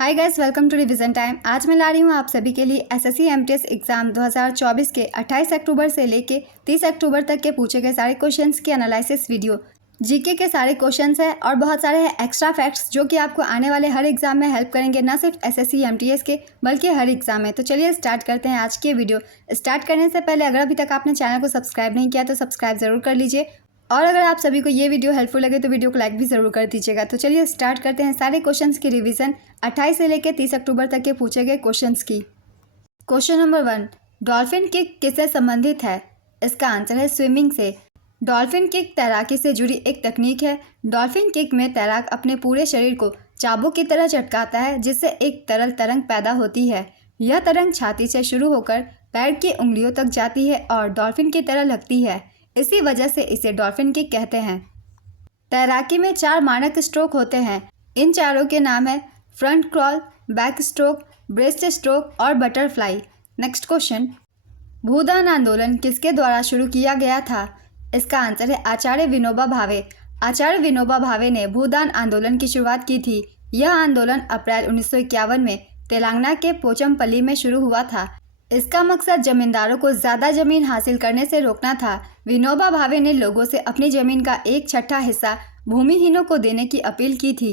Hi guys, welcome to revision time. आज मैं ला रही हूँ आप सभी के लिए एसएससी एमटीएस एग्जाम 2024 के 28 अक्टूबर से लेके 30 अक्टूबर तक के पूछे गए सारे क्वेश्चंस की एनालिसिस वीडियो। जीके के सारे क्वेश्चंस हैं और बहुत सारे हैं एक्स्ट्रा फैक्ट्स जो कि आपको आने वाले हर एग्जाम में हेल्प करेंगे, ना सिर्फ एसएससी एमटीएस के बल्कि हर एग्जाम में। तो चलिए स्टार्ट करते हैं आज की वीडियो। स्टार्ट करने से पहले अगर अभी तक आपने चैनल को सब्सक्राइब नहीं किया तो सब्सक्राइब जरूर कर लीजिए, और अगर आप सभी को ये वीडियो हेल्पफुल लगे तो वीडियो को लाइक भी ज़रूर कर दीजिएगा। तो चलिए स्टार्ट करते हैं सारे क्वेश्चंस की रिवीजन 28 से लेकर 30 अक्टूबर तक के पूछे गए क्वेश्चंस की। क्वेश्चन नंबर 1, डॉल्फिन किक किससे संबंधित है? इसका आंसर है स्विमिंग से। डॉल्फिन किक तैराकी से जुड़ी एक तकनीक है। डॉल्फिन किक में तैराक अपने पूरे शरीर को चाबुक की तरह झटकाता है, जिससे एक तरल तरंग पैदा होती है। यह तरंग छाती से शुरू होकर पैर की उंगलियों तक जाती है और डॉल्फिन की तरह लगती है। इसी वजह से इसे डॉल्फिन किक कहते हैं। तैराकी में 4 मानक स्ट्रोक होते हैं। इन चारों के नाम है front crawl, back stroke, breast stroke और बटरफ्लाई। नेक्स्ट क्वेश्चन, भूदान आंदोलन किसके द्वारा शुरू किया गया था? इसका आंसर है आचार्य विनोबा भावे। आचार्य विनोबा भावे ने भूदान आंदोलन की शुरुआत की थी। यह आंदोलन अप्रैल 1951 में तेलंगाना के पोचमपल्ली में शुरू हुआ था। इसका मकसद जमींदारों को ज़्यादा जमीन हासिल करने से रोकना था। विनोबा भावे ने लोगों से अपनी जमीन का 1/6 हिस्सा भूमिहीनों को देने की अपील की थी।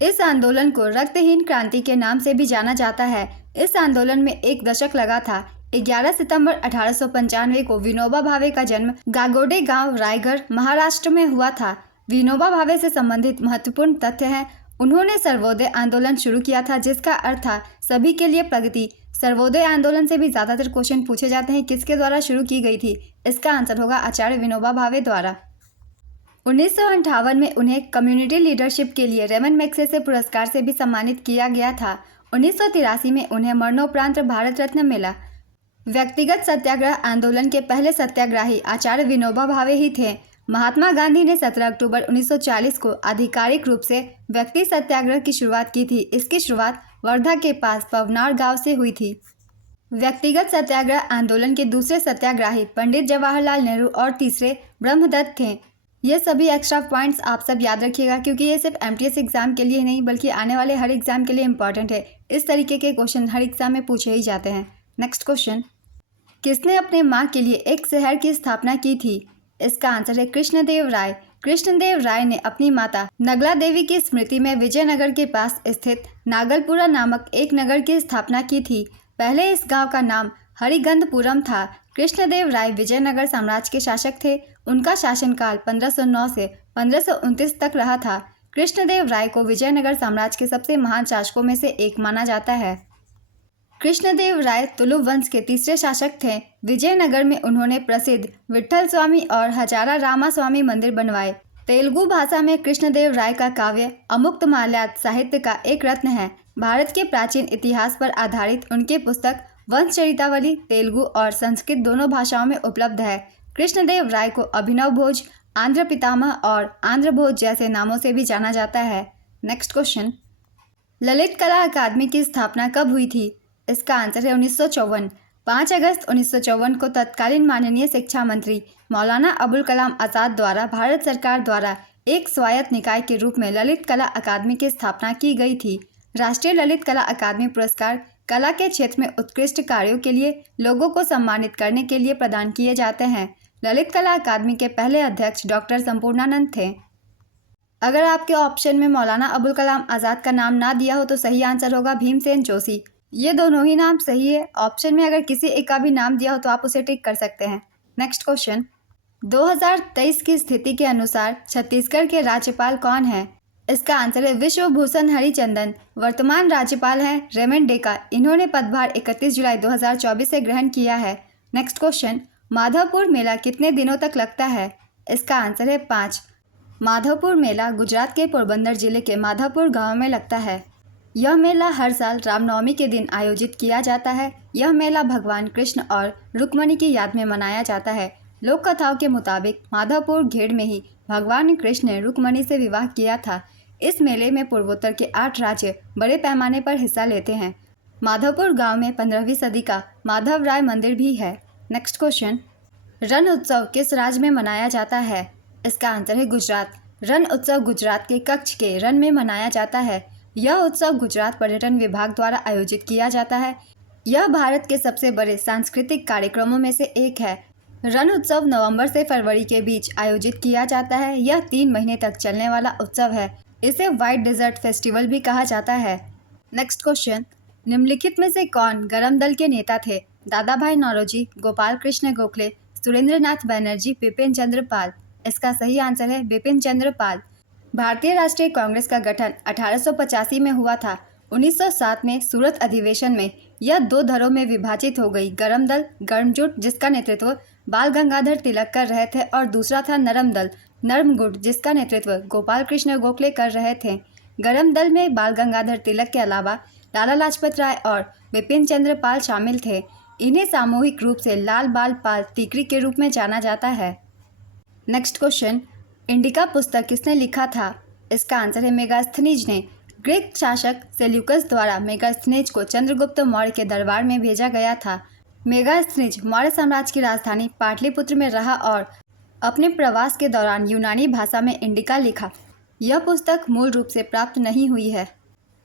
इस आंदोलन को रक्तहीन क्रांति के नाम से भी जाना जाता है। इस आंदोलन में 1 दशक लगा था। 11 सितंबर 1895 को विनोबा भावे का जन्म गागोडे गांव, रायगढ़, महाराष्ट्र में हुआ था। विनोबा भावे से संबंधित महत्वपूर्ण तथ्य हैं। उन्होंने सर्वोदय आंदोलन शुरू किया था, जिसका अर्थ था सभी के लिए प्रगति। सर्वोदय आंदोलन से भी ज़्यादातर क्वेश्चन पूछे जाते हैं, किसके द्वारा शुरू की गई थी? इसका आंसर होगा आचार्य विनोबा भावे द्वारा। 1958 में उन्हें कम्युनिटी लीडरशिप के लिए रेमन मैग्सेसे पुरस्कार से भी सम्मानित किया गया था। 1983 में उन्हें मरणोपरांत भारत रत्न मिला। व्यक्तिगत सत्याग्रह आंदोलन के पहले सत्याग्रही आचार्य विनोबा भावे ही थे। महात्मा गांधी ने 17 अक्टूबर 1940 को आधिकारिक रूप से व्यक्ति सत्याग्रह की शुरुआत की थी। इसकी शुरुआत वर्धा के पास पवनार गांव से हुई थी। व्यक्तिगत सत्याग्रह आंदोलन के दूसरे सत्याग्रही पंडित जवाहरलाल नेहरू और तीसरे ब्रह्मदत्त थे। ये सभी एक्स्ट्रा पॉइंट्स आप सब याद रखिएगा, क्योंकि ये सिर्फ एमटीएस एग्जाम के लिए नहीं बल्कि आने वाले हर एग्जाम के लिए इंपॉर्टेंट है। इस तरीके के क्वेश्चन हर एग्जाम में पूछे ही जाते हैं। नेक्स्ट क्वेश्चन, किसने अपने माँ के लिए एक शहर की स्थापना की थी? इसका आंसर है कृष्णदेव राय। कृष्णदेव राय ने अपनी माता नगला देवी की स्मृति में विजयनगर के पास स्थित नागलपुरा नामक एक नगर की स्थापना की थी। पहले इस गांव का नाम हरिगंधपुरम था। कृष्णदेव राय विजयनगर साम्राज्य के शासक थे। उनका शासनकाल 1509 से 1529 तक रहा था। कृष्णदेव राय को विजयनगर साम्राज्य के सबसे महान शासकों में से एक माना जाता है। कृष्णदेव राय तुलु वंश के तीसरे शासक थे। विजयनगर में उन्होंने प्रसिद्ध विट्ठल स्वामी और हजारा रामा स्वामी मंदिर बनवाए। तेलुगु भाषा में कृष्णदेव राय का काव्य अमुक्तमाल्यात साहित्य का एक रत्न है। भारत के प्राचीन इतिहास पर आधारित उनकी पुस्तक वंशचरितावली तेलुगु और संस्कृत दोनों भाषाओं में उपलब्ध है। कृष्णदेव राय को अभिनव भोज, आंध्र पितामह और आंध्र भोज जैसे नामों से भी जाना जाता है। नेक्स्ट क्वेश्चन, ललित कला अकादमी की स्थापना कब हुई थी? इसका आंसर है 1954। 5 अगस्त 1954 को तत्कालीन माननीय शिक्षा मंत्री मौलाना अबुल कलाम आज़ाद द्वारा भारत सरकार द्वारा एक स्वायत्त निकाय के रूप में ललित कला अकादमी की स्थापना की गई थी। राष्ट्रीय ललित कला अकादमी पुरस्कार कला के क्षेत्र में उत्कृष्ट कार्यों के लिए लोगों को सम्मानित करने के लिए प्रदान किए जाते हैं। ललित कला अकादमी के पहले अध्यक्ष डॉक्टर संपूर्णानंद थे। अगर आपके ऑप्शन में मौलाना अबुल कलाम आज़ाद का नाम ना दिया हो तो सही आंसर होगा भीमसेन जोशी। ये दोनों ही नाम सही है। ऑप्शन में अगर किसी एक का भी नाम दिया हो तो आप उसे टिक कर सकते हैं। नेक्स्ट क्वेश्चन, 2023 की स्थिति के अनुसार छत्तीसगढ़ के राज्यपाल कौन है? इसका आंसर है विश्वभूषण हरिचंदन। वर्तमान राज्यपाल हैं रेमन डेका। इन्होंने पदभार 31 जुलाई 2024 से ग्रहण किया है। नेक्स्ट क्वेश्चन, माधवपुर मेला कितने दिनों तक लगता है? इसका आंसर है 5। माधवपुर मेला गुजरात के पोरबंदर जिले के माधवपुर गाँव में लगता है। यह मेला हर साल रामनवमी के दिन आयोजित किया जाता है। यह मेला भगवान कृष्ण और रुक्मणी की याद में मनाया जाता है। लोक कथाओं के मुताबिक माधवपुर घेड़ में ही भगवान कृष्ण ने रुक्मणी से विवाह किया था। इस मेले में पूर्वोत्तर के 8 राज्य बड़े पैमाने पर हिस्सा लेते हैं। माधवपुर गांव में 15वीं सदी का माधव राय मंदिर भी है। नेक्स्ट क्वेश्चन, रण उत्सव किस राज्य में मनाया जाता है? इसका आंसर है गुजरात। रण उत्सव गुजरात के कच्छ के रण में मनाया जाता है। यह उत्सव गुजरात पर्यटन विभाग द्वारा आयोजित किया जाता है। यह भारत के सबसे बड़े सांस्कृतिक कार्यक्रमों में से एक है। रण उत्सव नवंबर से फरवरी के बीच आयोजित किया जाता है। यह 3 महीने तक चलने वाला उत्सव है। इसे व्हाइट डेजर्ट फेस्टिवल भी कहा जाता है। नेक्स्ट क्वेश्चन, निम्नलिखित में से कौन गरम दल के नेता थे? दादा भाई नौरोजी, गोपाल कृष्ण गोखले, सुरेंद्र नाथ बनर्जी, बिपिन चंद्र पाल। इसका सही आंसर है बिपिन चंद्र पाल। भारतीय राष्ट्रीय कांग्रेस का गठन 1885 में हुआ था। 1907 में सूरत अधिवेशन में यह 2 धड़ों में विभाजित हो गई। गरम दल गर्मजुट, जिसका नेतृत्व बाल गंगाधर तिलक कर रहे थे, और दूसरा था नरम दल नरमगुट, जिसका नेतृत्व गोपाल कृष्ण गोखले कर रहे थे। गरम दल में बाल गंगाधर तिलक के अलावा लाला लाजपत राय और बिपिन चंद्र पाल शामिल थे। इन्हें सामूहिक रूप से लाल बाल पाल टीकरी के रूप में जाना जाता है। नेक्स्ट क्वेश्चन, इंडिका पुस्तक किसने लिखा था? इसका आंसर है मेगास्थनीज ने। ग्रीक शासक सेल्यूकस द्वारा मेगास्थनीज को चंद्रगुप्त मौर्य के दरबार में भेजा गया था। मेगास्थनीज मौर्य साम्राज्य की राजधानी पाटलिपुत्र में रहा और अपने प्रवास के दौरान यूनानी भाषा में इंडिका लिखा। यह पुस्तक मूल रूप से प्राप्त नहीं हुई है।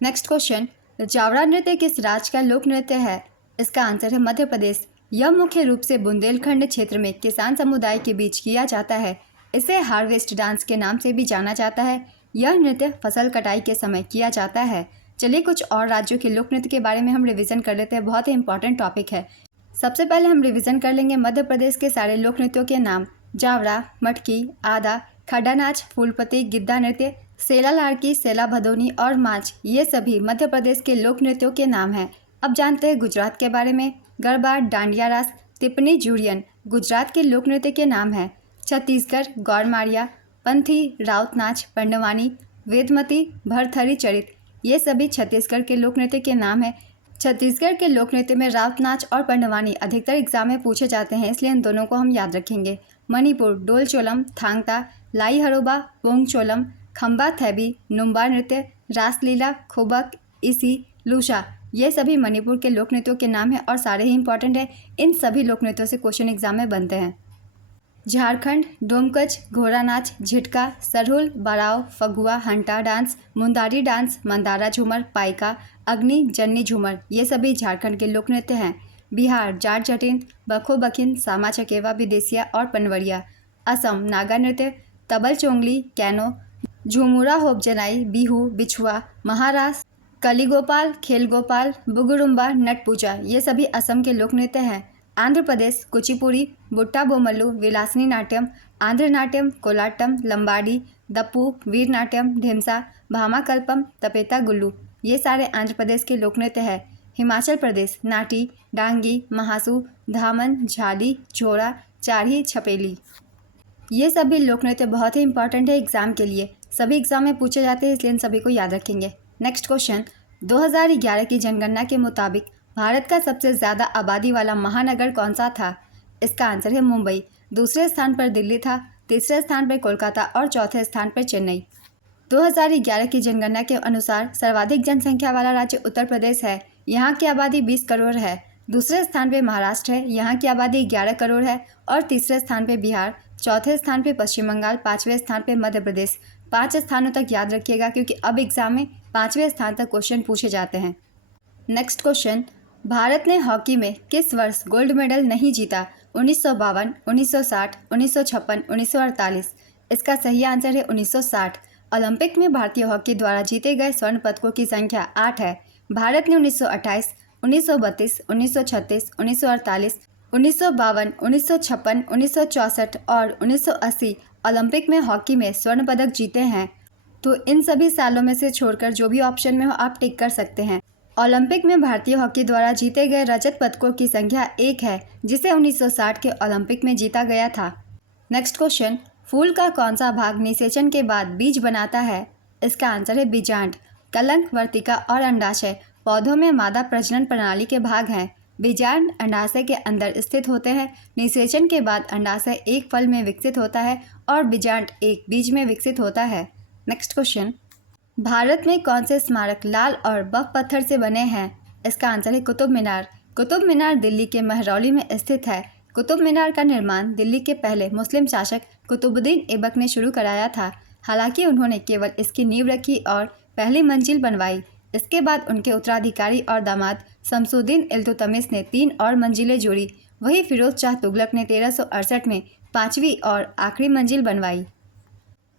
नेक्स्ट क्वेश्चन, जावरा नृत्य किस राज्य का लोक नृत्य है? इसका आंसर है मध्य प्रदेश। यह मुख्य रूप से बुंदेलखंड क्षेत्र में किसान समुदाय के बीच किया जाता है। इसे हार्वेस्ट डांस के नाम से भी जाना जाता है। यह नृत्य फसल कटाई के समय किया जाता है। चलिए कुछ और राज्यों के लोक नृत्य के बारे में हम रिवीजन कर लेते हैं। बहुत ही इंपॉर्टेंट टॉपिक है। सबसे पहले हम रिवीजन कर लेंगे मध्य प्रदेश के सारे लोक नृत्यों के नाम। जावरा, मटकी, आदा, खड्डा नाच, फूलपति, गिद्धा नृत्य, सेला लाड़की, सेला भदोनी और माच, ये सभी मध्य प्रदेश के लोक नृत्यों के नाम हैं। अब जानते हैं गुजरात के बारे में। गरबा, डांडिया रास, टिप्पणी, जूरियन गुजरात के लोक नृत्य के नाम हैं। छत्तीसगढ़ गौरमारिया, पंथी, राउत नाच, पंडवानी, वेदमती, भरथरी चरित, ये सभी छत्तीसगढ़ के लोक नृत्य के नाम हैं। छत्तीसगढ़ के लोक नृत्य में राउत नाच और पंडवानी अधिकतर एग्जाम में पूछे जाते हैं, इसलिए इन दोनों को हम याद रखेंगे। मणिपुर डोल चोलम, थांगता, लाई हरोबा, पोंग चोलम, खम्बा थैबी, नुम्बा नृत्य, रासलीला, खोबक, इसी, लूशा, ये सभी मणिपुर के लोक नृत्यों के नाम हैं और सारे ही इंपॉर्टेंट हैं। इन सभी लोक नृत्यों से क्वेश्चन एग्जाम में बनते हैं। झारखंड डोमकच, घोड़ा नाच, झिटका, सरहुल, बराव, फगुआ, हंटा डांस, मुंदारी डांस, मंदारा झूमर, पाइका, अग्नि, जन्नी झूमर, ये सभी झारखंड के लोक नृत्य हैं। बिहार जाट जटिन, बखो बखिन, सामा चकेवा, विदेसिया और पनवरिया। असम नागा नृत्य, तबल चोंगली, कैनो, झुमुरा, होपजनाई, बिहू, बिछुआ। महाराष्ट्र कलीगोपाल, खेल गोपाल, बुगुरुम्बा, नट पूजा, ये सभी असम के लोक नृत्य हैं। आंध्र प्रदेश कुचिपुड़ी, बुट्टा बोमल्लू, विलासनी नाट्यम, आंध्र नाट्यम, कोलाटम, लंबाडी, दप्पू, वीर नाट्यम, ढेमसा, भामाकल्पम, तपेता गुल्लू, ये सारे आंध्र प्रदेश के लोक नृत्य हैं। हिमाचल प्रदेश नाटी, डांगी, महासू, धामन, झाली, झोड़ा, चारही, छपेली, ये सभी लोक नृत्य बहुत ही इंपॉर्टेंट है एग्जाम के लिए। सभी एग्जाम में पूछे जाते हैं, इसलिए इन सभी को याद रखेंगे। नेक्स्ट क्वेश्चन, 2011 की जनगणना के मुताबिक भारत का सबसे ज़्यादा आबादी वाला महानगर कौन सा था? इसका आंसर है मुंबई। दूसरे स्थान पर दिल्ली था, तीसरे स्थान पर कोलकाता और चौथे स्थान पर चेन्नई। 2011 की जनगणना के अनुसार सर्वाधिक जनसंख्या वाला राज्य उत्तर प्रदेश है। यहाँ की आबादी 20 करोड़ है। दूसरे स्थान पर महाराष्ट्र है, यहाँ की आबादी 11 करोड़ है। और तीसरे स्थान पर बिहार, चौथे स्थान पर पश्चिम बंगाल, पाँचवें स्थान पर मध्य प्रदेश। 5 स्थानों तक याद रखिएगा, क्योंकि अब एग्जाम में 5वें स्थान तक क्वेश्चन पूछे जाते हैं। नेक्स्ट क्वेश्चन, भारत ने हॉकी में किस वर्ष गोल्ड मेडल नहीं जीता? 1952, 1960, 1956, 1948। इसका सही आंसर है 1960। ओलंपिक में भारतीय हॉकी द्वारा जीते गए स्वर्ण पदकों की संख्या 8 है। भारत ने 1928, 1932, 1936, 1948, 1952, 1956, 1964 और 1980 ओलंपिक में हॉकी में स्वर्ण पदक जीते हैं। तो इन सभी सालों में से छोड़कर जो भी ऑप्शन में हो आप टिक कर सकते हैं। ओलंपिक में भारतीय हॉकी द्वारा जीते गए रजत पदकों की संख्या 1 है, जिसे 1960 के ओलंपिक में जीता गया था। नेक्स्ट क्वेश्चन, फूल का कौन सा भाग निषेचन के बाद बीज बनाता है? इसका आंसर है बीजांड। कलंक, वर्तिका और अंडाशय पौधों में मादा प्रजनन प्रणाली के भाग हैं। बीजांड अंडाशय के अंदर स्थित होते हैं। निषेचन के बाद अंडाशय एक फल में विकसित होता है और बीजांड एक बीज में विकसित होता है। नेक्स्ट क्वेश्चन, भारत में कौन से स्मारक लाल और बफ पत्थर से बने हैं? इसका आंसर है कुतुब मीनार। कुतुब मीनार दिल्ली के महरौली में स्थित है। कुतुब मीनार का निर्माण दिल्ली के पहले मुस्लिम शासक कुतुबुद्दीन ऐबक ने शुरू कराया था। हालांकि उन्होंने केवल इसकी नींव रखी और पहली मंजिल बनवाई। इसके बाद उनके उत्तराधिकारी और दामाद शमसुद्दीन इल्तुतमिश ने 3 और मंजिलें जोड़ी। वहीं फिरोज शाह तुगलक ने 1368 में 5वीं और आखिरी मंजिल बनवाई।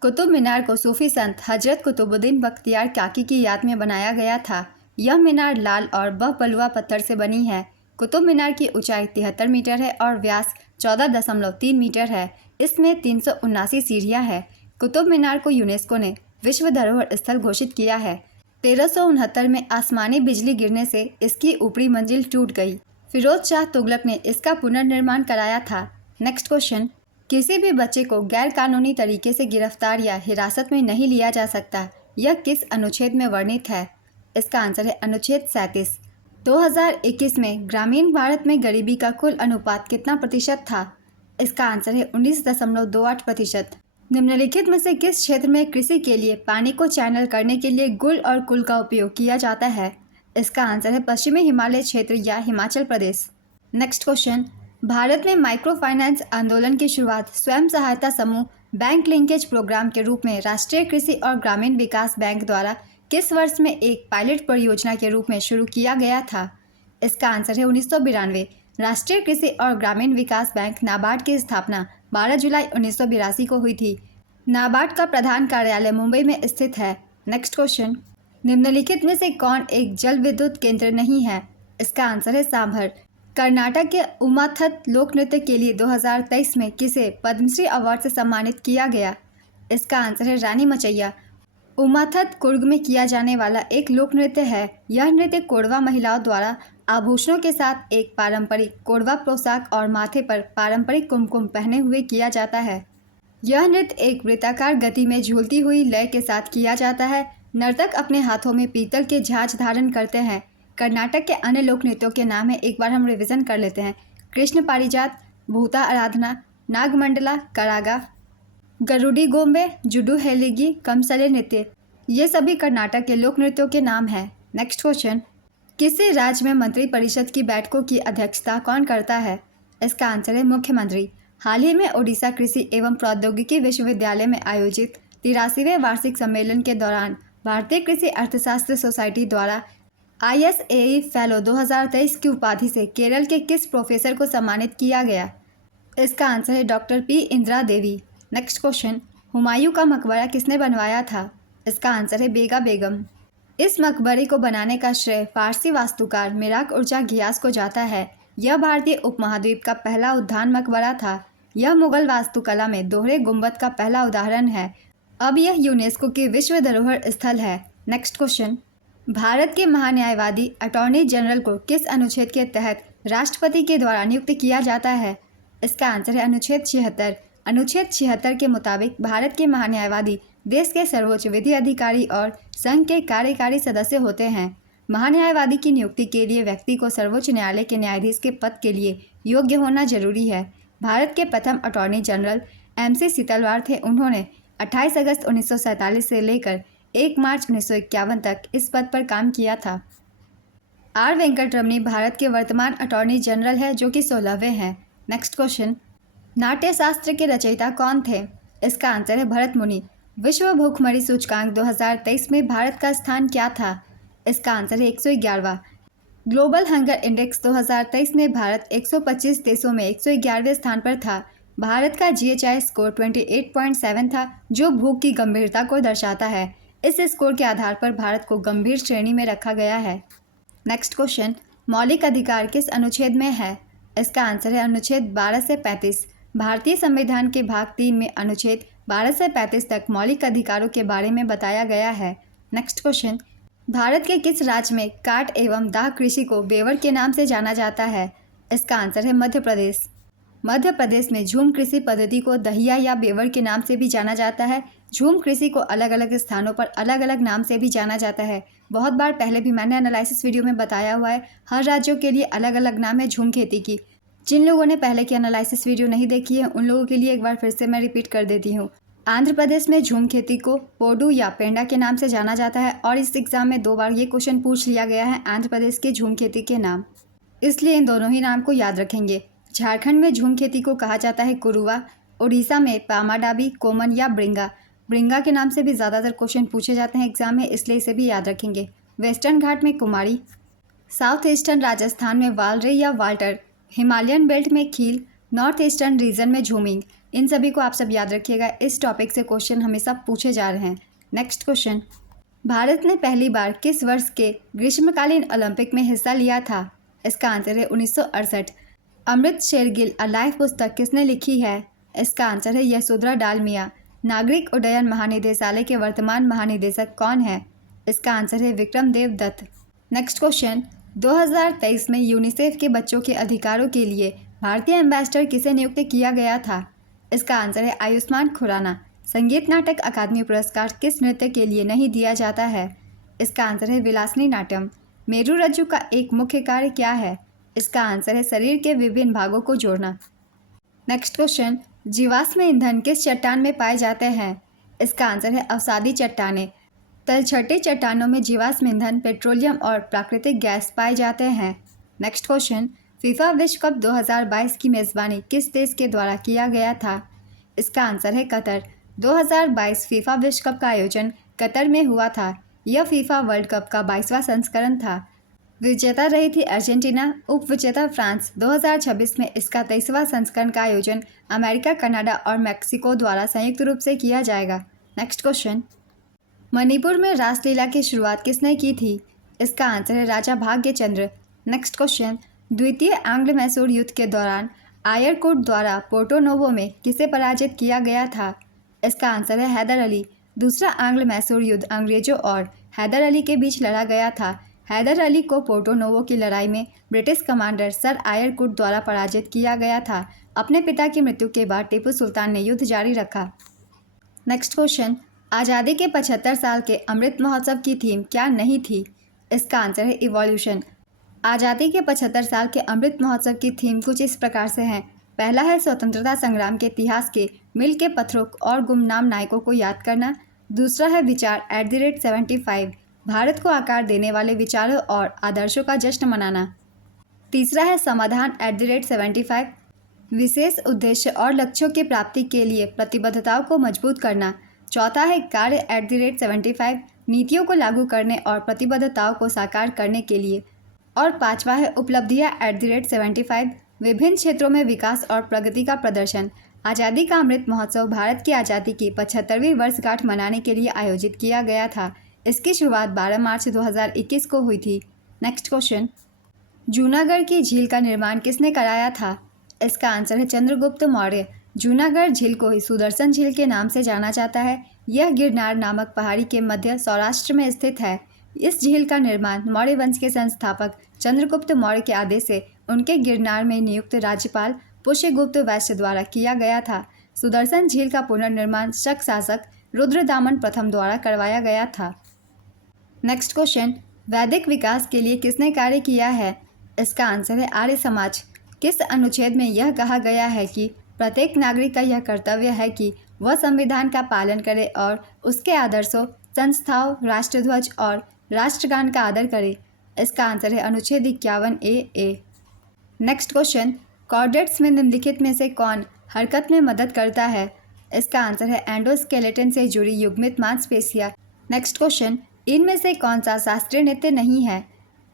कुतुब मीनार को सूफी संत हजरत कुतुबुद्दीन बख्तियार काकी की याद में बनाया गया था। यह मीनार लाल और बलुआ पत्थर से बनी है। कुतुब मीनार की ऊंचाई 73 मीटर है और व्यास 14.3 मीटर है। इसमें 379 सीढ़ियां हैं। कुतुब मीनार को यूनेस्को ने विश्व धरोहर स्थल घोषित किया है। 1369 में आसमानी बिजली गिरने से इसकी ऊपरी मंजिल टूट गई। फिरोज शाह तुगलक ने इसका पुनर्निर्माण कराया था। नेक्स्ट क्वेश्चन, किसी भी बच्चे को गैर कानूनी तरीके से गिरफ्तार या हिरासत में नहीं लिया जा सकता। यह किस अनुच्छेद में वर्णित है? इसका आंसर है अनुच्छेद 37। 2021 में ग्रामीण भारत में गरीबी का कुल अनुपात कितना प्रतिशत था? इसका आंसर है 19.28%। निम्नलिखित में से किस क्षेत्र में कृषि के लिए पानी को चैनल करने के लिए गुल और कुल का उपयोग किया जाता है? इसका आंसर है पश्चिमी हिमालय क्षेत्र या हिमाचल प्रदेश। नेक्स्ट क्वेश्चन, भारत में माइक्रो फाइनेंस आंदोलन की शुरुआत स्वयं सहायता समूह बैंक लिंकेज प्रोग्राम के रूप में राष्ट्रीय कृषि और ग्रामीण विकास बैंक द्वारा किस वर्ष में एक पायलट परियोजना के रूप में शुरू किया गया था? इसका आंसर है 1992। राष्ट्रीय कृषि और ग्रामीण विकास बैंक नाबार्ड की स्थापना 12 जुलाई 1982 को हुई थी। नाबार्ड का प्रधान कार्यालय मुंबई में स्थित है। नेक्स्ट क्वेश्चन, निम्नलिखित में से कौन एक जल विद्युत केंद्र नहीं है? इसका आंसर है सांभर। कर्नाटक के उमाथत लोक नृत्य के लिए 2023 में किसे पद्मश्री अवार्ड से सम्मानित किया गया? इसका आंसर है रानी मचैया। उमाथत कुर्ग में किया जाने वाला एक लोक नृत्य है। यह नृत्य कोरवा महिलाओं द्वारा आभूषणों के साथ एक पारंपरिक कोरवा पोशाक और माथे पर पारंपरिक कुमकुम पहने हुए किया जाता है। यह नृत्य एक वृत्ताकार गति में झूलती हुई लय के साथ किया जाता है। नर्तक अपने हाथों में पीतल के झांझ धारण करते हैं। कर्नाटक के अन्य लोक नृत्यों के नाम है, एक बार हम रिवीजन कर लेते हैं। कृष्ण पारिजात, भूता आराधना, नागमंडला, करागा, गरुड़ी गोम्बे, जुडू हेलिगी, कमसले नृत्य, ये सभी कर्नाटक के लोक नृत्यों के नाम हैं। नेक्स्ट क्वेश्चन, किसी राज्य में मंत्री परिषद की बैठकों की अध्यक्षता कौन करता है? इसका आंसर है मुख्यमंत्री। हाल ही में ओडिशा कृषि एवं प्रौद्योगिकी विश्वविद्यालय में आयोजित 83वें वार्षिक सम्मेलन के दौरान भारतीय कृषि अर्थशास्त्र सोसाइटी द्वारा ISAE फेलो 2023 की उपाधि से केरल के किस प्रोफेसर को सम्मानित किया गया? इसका आंसर है डॉक्टर P इंदिरा देवी। नेक्स्ट क्वेश्चन, हुमायूं का मकबरा किसने बनवाया था? इसका आंसर है बेगा बेगम। इस मकबरे को बनाने का श्रेय फारसी वास्तुकार मिराक उर्जा घियास को जाता है। यह भारतीय उपमहाद्वीप का पहला उद्यान मकबरा था। यह मुगल वास्तुकला में दोहरे गुंबद का पहला उदाहरण है। अब यह यूनेस्को के विश्व धरोहर स्थल है। नेक्स्ट क्वेश्चन, भारत के महान्यायवादी अटॉर्नी जनरल को किस अनुच्छेद के तहत राष्ट्रपति के द्वारा नियुक्त किया जाता है? इसका आंसर है अनुच्छेद 76। अनुच्छेद 76 के मुताबिक भारत के महान्यायवादी देश के सर्वोच्च विधि अधिकारी और संघ के कार्यकारी सदस्य होते हैं। महान्यायवादी की नियुक्ति के लिए व्यक्ति को सर्वोच्च न्यायालय के न्यायाधीश के पद के लिए योग्य होना जरूरी है। भारत के प्रथम अटॉर्नी जनरल MC सीतलवाड़ थे। उन्होंने 28 अगस्त 1947 से लेकर 1 मार्च 1951 तक इस पद पर काम किया था। R वेंकटरमणी भारत के वर्तमान अटॉर्नी जनरल है, जो कि 16वें हैं। नेक्स्ट क्वेश्चन, नाट्यशास्त्र के रचयिता कौन थे? इसका आंसर है भरत मुनि। विश्व भूखमरी सूचकांक 2023 में भारत का स्थान क्या था? इसका आंसर है 111वां। ग्लोबल हंगर इंडेक्स 2023 में भारत 125 देशों में 111वें स्थान पर था। भारत का GHI स्कोर 28.7 था, जो भूख की गंभीरता को दर्शाता है। इस स्कोर के आधार पर भारत को गंभीर श्रेणी में रखा गया है। नेक्स्ट क्वेश्चन, मौलिक अधिकार किस अनुच्छेद में है? इसका आंसर है अनुच्छेद 12 से 35। भारतीय संविधान के भाग 3 में अनुच्छेद 12 से 35 तक मौलिक अधिकारों के बारे में बताया गया है। नेक्स्ट क्वेश्चन, भारत के किस राज्य में काट एवं दाह कृषि को बेवर के नाम से जाना जाता है? इसका आंसर है मध्य प्रदेश। मध्य प्रदेश में झूम कृषि पद्धति को दहिया या बेवर के नाम से भी जाना जाता है। झूम कृषि को अलग अलग स्थानों पर अलग अलग नाम से भी जाना जाता है। बहुत बार पहले भी मैंने एनालिसिस वीडियो में बताया हुआ है, हर राज्यों के लिए अलग अलग नाम है झूम खेती की। जिन लोगों ने पहले की एनालिसिस वीडियो नहीं देखी है, उन लोगों के लिए एक बार फिर से मैं रिपीट कर देती हूँ। आंध्र प्रदेश में झूम खेती को पोडू या पेंडा के नाम से जाना जाता है और इस एग्जाम में 2 बार ये क्वेश्चन पूछ लिया गया है आंध्र प्रदेश के झूम खेती के नाम, इसलिए इन दोनों ही नाम को याद रखेंगे। झारखंड में झूम खेती को कहा जाता है कुरुवा, उड़ीसा में पामाडाबी, कोमन या ब्रिंगा, ब्रिंगा के नाम से भी ज़्यादातर क्वेश्चन पूछे जाते हैं एग्जाम में, इसलिए इसे भी याद रखेंगे। वेस्टर्न घाट में कुमारी, साउथ ईस्टर्न राजस्थान में वालरे या वाल्टर, हिमालयन बेल्ट में खील, नॉर्थ ईस्टर्न रीजन में झूमिंग। इन सभी को आप सब याद रखिएगा, इस टॉपिक से क्वेश्चन हमेशा पूछे जा रहे हैं। नेक्स्ट क्वेश्चन, भारत ने पहली बार किस वर्ष के ग्रीष्मकालीन ओलंपिक में हिस्सा लिया था? इसका आंसर है 1968। अमृत शेरगिल अ लाइफ पुस्तक किसने लिखी है? इसका आंसर है यशोधरा डालमिया। नागरिक उड्डयन महानिदेशालय के वर्तमान महानिदेशक कौन है? इसका आंसर है विक्रम देव दत्त। नेक्स्ट क्वेश्चन, 2023 में यूनिसेफ के बच्चों के अधिकारों के लिए भारतीय एम्बेसडर किसे नियुक्त किया गया था? इसका आंसर है आयुष्मान खुराना। संगीत नाटक अकादमी पुरस्कार किस नृत्य के लिए नहीं दिया जाता है? इसका आंसर है विलासनी नाट्यम। मेरू रज्जु का एक मुख्य कार्य क्या है? इसका आंसर है शरीर के विभिन्न भागों को जोड़ना। नेक्स्ट क्वेश्चन, जीवाश्म ईंधन किस चट्टान में पाए जाते हैं? इसका आंसर है अवसादी चट्टानें। तलछटी चट्टानों में जीवाश्म ईंधन, पेट्रोलियम और प्राकृतिक गैस पाए जाते हैं। नेक्स्ट क्वेश्चन, फीफा विश्व कप 2022 की मेज़बानी किस देश के द्वारा किया गया था? इसका आंसर है कतर। 2022 फीफा विश्व कप का आयोजन कतर में हुआ था। यह फीफा वर्ल्ड कप का 22वां संस्करण था। विजेता रही थी अर्जेंटीना, उप विजेता फ्रांस। 2026 में इसका 23वां संस्करण का आयोजन अमेरिका, कनाडा और मैक्सिको द्वारा संयुक्त रूप से किया जाएगा। नेक्स्ट क्वेश्चन, मणिपुर में रासलीला की शुरुआत किसने की थी? इसका आंसर है राजा भाग्यचंद्र। नेक्स्ट क्वेश्चन, द्वितीय आंग्ल मैसूर युद्ध के दौरान आयरकुट द्वारा पोर्टो नोवो में किसे पराजित किया गया था? इसका आंसर है हैदर अली। दूसरा आंग्ल मैसूर युद्ध अंग्रेजों और हैदर अली के बीच लड़ा गया था। हैदर अली को पोर्टो नोवो की लड़ाई में ब्रिटिश कमांडर सर आयरकुट द्वारा पराजित किया गया था। अपने पिता की मृत्यु के बाद टीपू सुल्तान ने युद्ध जारी रखा। नेक्स्ट क्वेश्चन, आज़ादी के 75 साल के अमृत महोत्सव की थीम क्या नहीं थी? इसका आंसर है इवोल्यूशन। आज़ादी के 75 साल के अमृत महोत्सव की थीम कुछ इस प्रकार से हैं। पहला है स्वतंत्रता संग्राम के इतिहास के मील के पत्थरों और गुमनाम नायकों को याद करना। दूसरा है विचार @75, भारत को आकार देने वाले विचारों और आदर्शों का जश्न मनाना। तीसरा है समाधान @75, विशेष उद्देश्य और लक्ष्यों की प्राप्ति के लिए प्रतिबद्धताओं को मजबूत करना। चौथा है कार्य @75, नीतियों को लागू करने और प्रतिबद्धताओं को साकार करने के लिए। और पांचवा है उपलब्धियां @75, विभिन्न क्षेत्रों में विकास और प्रगति का प्रदर्शन। आज़ादी का अमृत महोत्सव भारत की आज़ादी की 75वीं वर्षगांठ मनाने के लिए आयोजित किया गया था। इसकी शुरुआत 12 मार्च 2021 को हुई थी। नेक्स्ट क्वेश्चन, जूनागढ़ की झील का निर्माण किसने कराया था? इसका आंसर है चंद्रगुप्त मौर्य। जूनागढ़ झील को ही सुदर्शन झील के नाम से जाना जाता है। यह गिरनार नामक पहाड़ी के मध्य सौराष्ट्र में स्थित है। इस झील का निर्माण मौर्य वंश के संस्थापक चंद्रगुप्त मौर्य के आदेश से उनके गिरनार में नियुक्त राज्यपाल पुष्यगुप्त वैश्य द्वारा किया गया था। सुदर्शन झील का पुनर्निर्माण शक शासक रुद्रदामन प्रथम द्वारा करवाया गया था। नेक्स्ट क्वेश्चन, वैदिक विकास के लिए किसने कार्य किया है? इसका आंसर है आर्य समाज। किस अनुच्छेद में यह कहा गया है कि प्रत्येक नागरिक का यह कर्तव्य है कि वह संविधान का पालन करे और उसके आदर्शों, संस्थाओं, राष्ट्रध्वज और राष्ट्रगान का आदर करे? इसका आंसर है अनुच्छेद 51A। नेक्स्ट क्वेश्चन, कॉर्डेट्स में निम्नलिखित में से कौन हरकत में मदद करता है? इसका आंसर है एंडोस्केलेटन से जुड़ी युग्मित मांसपेशियां। नेक्स्ट क्वेश्चन, इनमें से कौन सा शास्त्रीय नृत्य नहीं है?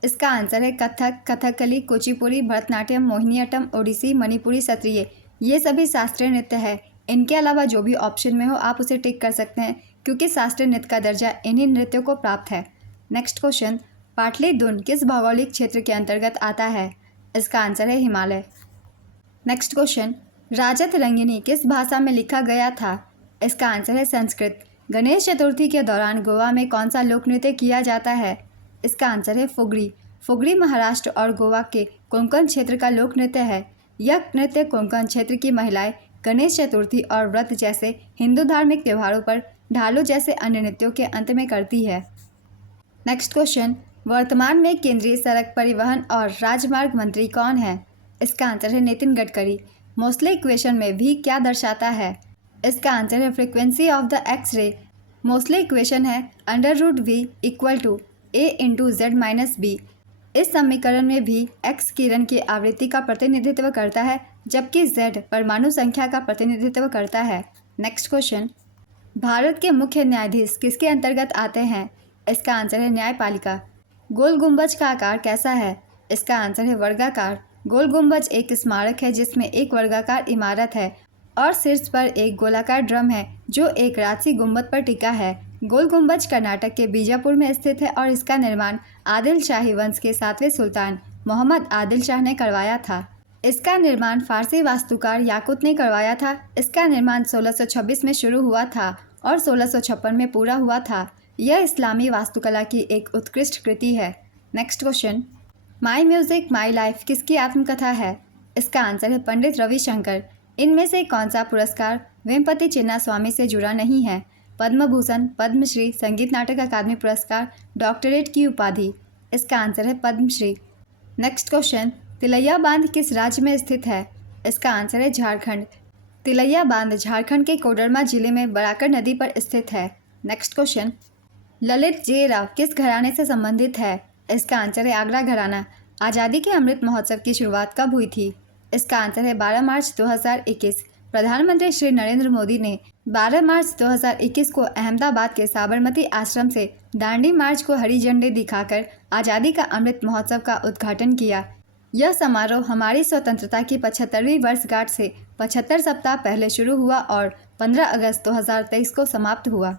इसका आंसर है कथक, कथकली, कुचिपुड़ी, भरतनाट्यम, मोहिनीअट्टम, ओडिसी, मणिपुरी, सत्रिय। ये सभी शास्त्रीय नृत्य है। इनके अलावा जो भी ऑप्शन में हो आप उसे टिक कर सकते हैं, क्योंकि शास्त्रीय नृत्य का दर्जा इन्हीं नृत्यों को प्राप्त है। नेक्स्ट क्वेश्चन, पाटलिपुत्र किस भौगोलिक क्षेत्र के अंतर्गत आता है? इसका आंसर है हिमालय। नेक्स्ट क्वेश्चन, राजत रंगिनी किस भाषा में लिखा गया था? इसका आंसर है संस्कृत। गणेश चतुर्थी के दौरान गोवा में कौन सा लोक नृत्य किया जाता है? इसका आंसर है फुगड़ी। फुगड़ी महाराष्ट्र और गोवा के कोंकण क्षेत्र का लोक नृत्य है। यह नृत्य कोंकण क्षेत्र की महिलाएं गणेश चतुर्थी और व्रत जैसे हिंदू धार्मिक त्योहारों पर ढालों जैसे अन्य नृत्यों के अंत में करती है। नेक्स्ट क्वेश्चन, वर्तमान में केंद्रीय सड़क परिवहन और राजमार्ग मंत्री कौन है? इसका आंसर है नितिन गडकरी। मोस्ले इक्वेशन में भी क्या दर्शाता है? इसका आंसर है frequency of the X ray. Moseley equation है √V = A × Z - B। इस समीकरण में भी एक्स किरण की आवृत्ति का प्रतिनिधित्व करता है, जबकि Z परमाणु संख्या का प्रतिनिधित्व करता है। नेक्स्ट क्वेश्चन, भारत के मुख्य न्यायाधीश किसके अंतर्गत आते हैं? इसका आंसर है न्यायपालिका। गोल गुंबज का आकार कैसा है? इसका आंसर है वर्गाकार। गोल गुंबज एक स्मारक है जिसमें एक वर्गाकार इमारत है और शीर्ष पर एक गोलाकार ड्रम है जो एक राजसी गुंबद पर टिका है। गोल गुंबज कर्नाटक के बीजापुर में स्थित है और इसका निर्माण आदिल शाही वंश के 7वें सुल्तान मोहम्मद आदिल शाह ने करवाया था। इसका निर्माण फारसी वास्तुकार याकूत ने करवाया था। इसका निर्माण 1626 में शुरू हुआ था और 1656 में पूरा हुआ था। यह इस्लामी वास्तुकला की एक उत्कृष्ट कृति है। Next question, my music my life किसकी आत्मकथा है? इसका आंसर है पंडित रविशंकर। इनमें से कौन सा पुरस्कार वेम्पति चिन्ना स्वामी से जुड़ा नहीं है? पद्म भूषण, पद्मश्री, संगीत नाटक अकादमी पुरस्कार, डॉक्टरेट की उपाधि। इसका आंसर है पद्मश्री। नेक्स्ट क्वेश्चन, तिलैया बांध किस राज्य में स्थित है? इसका आंसर है झारखंड। तिलैया बांध झारखंड के कोडरमा जिले में बराकर नदी पर स्थित है। नेक्स्ट क्वेश्चन, ललित जे राव किस घराने से संबंधित है? इसका आंसर है आगरा घराना। आज़ादी के अमृत महोत्सव की शुरुआत कब हुई थी? इसका आंसर है 12 मार्च 2021। प्रधानमंत्री श्री नरेंद्र मोदी ने 12 मार्च 2021 को अहमदाबाद के साबरमती आश्रम से दांडी मार्च को हरी झंडी दिखाकर आज़ादी का अमृत महोत्सव का उद्घाटन किया। यह समारोह हमारी स्वतंत्रता की 75वीं वर्षगांठ से 75 सप्ताह पहले शुरू हुआ और 15 अगस्त 2023 को समाप्त हुआ।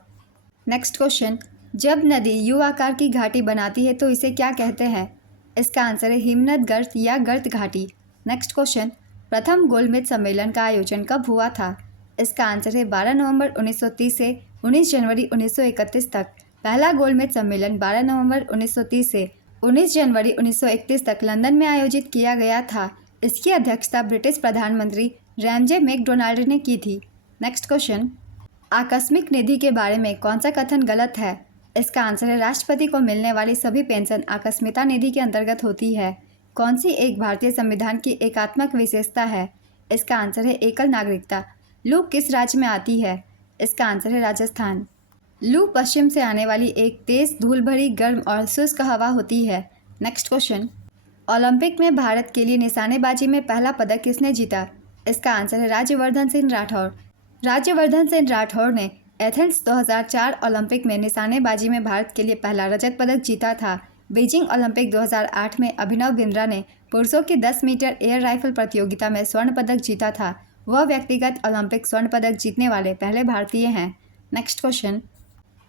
नेक्स्ट क्वेश्चन, जब नदी यू आकार की घाटी बनाती है तो इसे क्या कहते हैं? इसका आंसर है हिमनद गर्त या गर्त घाटी। नेक्स्ट क्वेश्चन, प्रथम गोलमेज सम्मेलन का आयोजन कब हुआ था? इसका आंसर है 12 नवंबर 1930 से 19 जनवरी 1931 तक। पहला गोलमेज सम्मेलन 12 नवंबर 1930 से 19 जनवरी 1931 तक लंदन में आयोजित किया गया था। इसकी अध्यक्षता ब्रिटिश प्रधानमंत्री रैमजे मैकडोनाल्ड ने की थी। नेक्स्ट क्वेश्चन, आकस्मिक निधि के बारे में कौन सा कथन गलत है? इसका आंसर है राष्ट्रपति को मिलने वाली सभी पेंशन आकस्मिकता निधि के अंतर्गत होती है। कौन सी एक भारतीय संविधान की एकात्मक विशेषता है? इसका आंसर है एकल नागरिकता। लू किस राज्य में आती है? इसका आंसर है राजस्थान। लू पश्चिम से आने वाली एक तेज धूल भरी गर्म और शुष्क हवा होती है। नेक्स्ट क्वेश्चन, ओलंपिक में भारत के लिए निशानेबाजी में पहला पदक किसने जीता? इसका आंसर है राज्यवर्धन सिंह राठौर। राज्यवर्धन सिंह राठौर ने एथेंस 2004 ओलंपिक में निशानेबाजी में भारत के लिए पहला रजत पदक जीता था। बीजिंग ओलंपिक 2008 में अभिनव बिंद्रा ने पुरुषों की 10 मीटर एयर राइफल प्रतियोगिता में स्वर्ण पदक जीता था। वह व्यक्तिगत ओलंपिक स्वर्ण पदक जीतने वाले पहले भारतीय हैं। नेक्स्ट क्वेश्चन,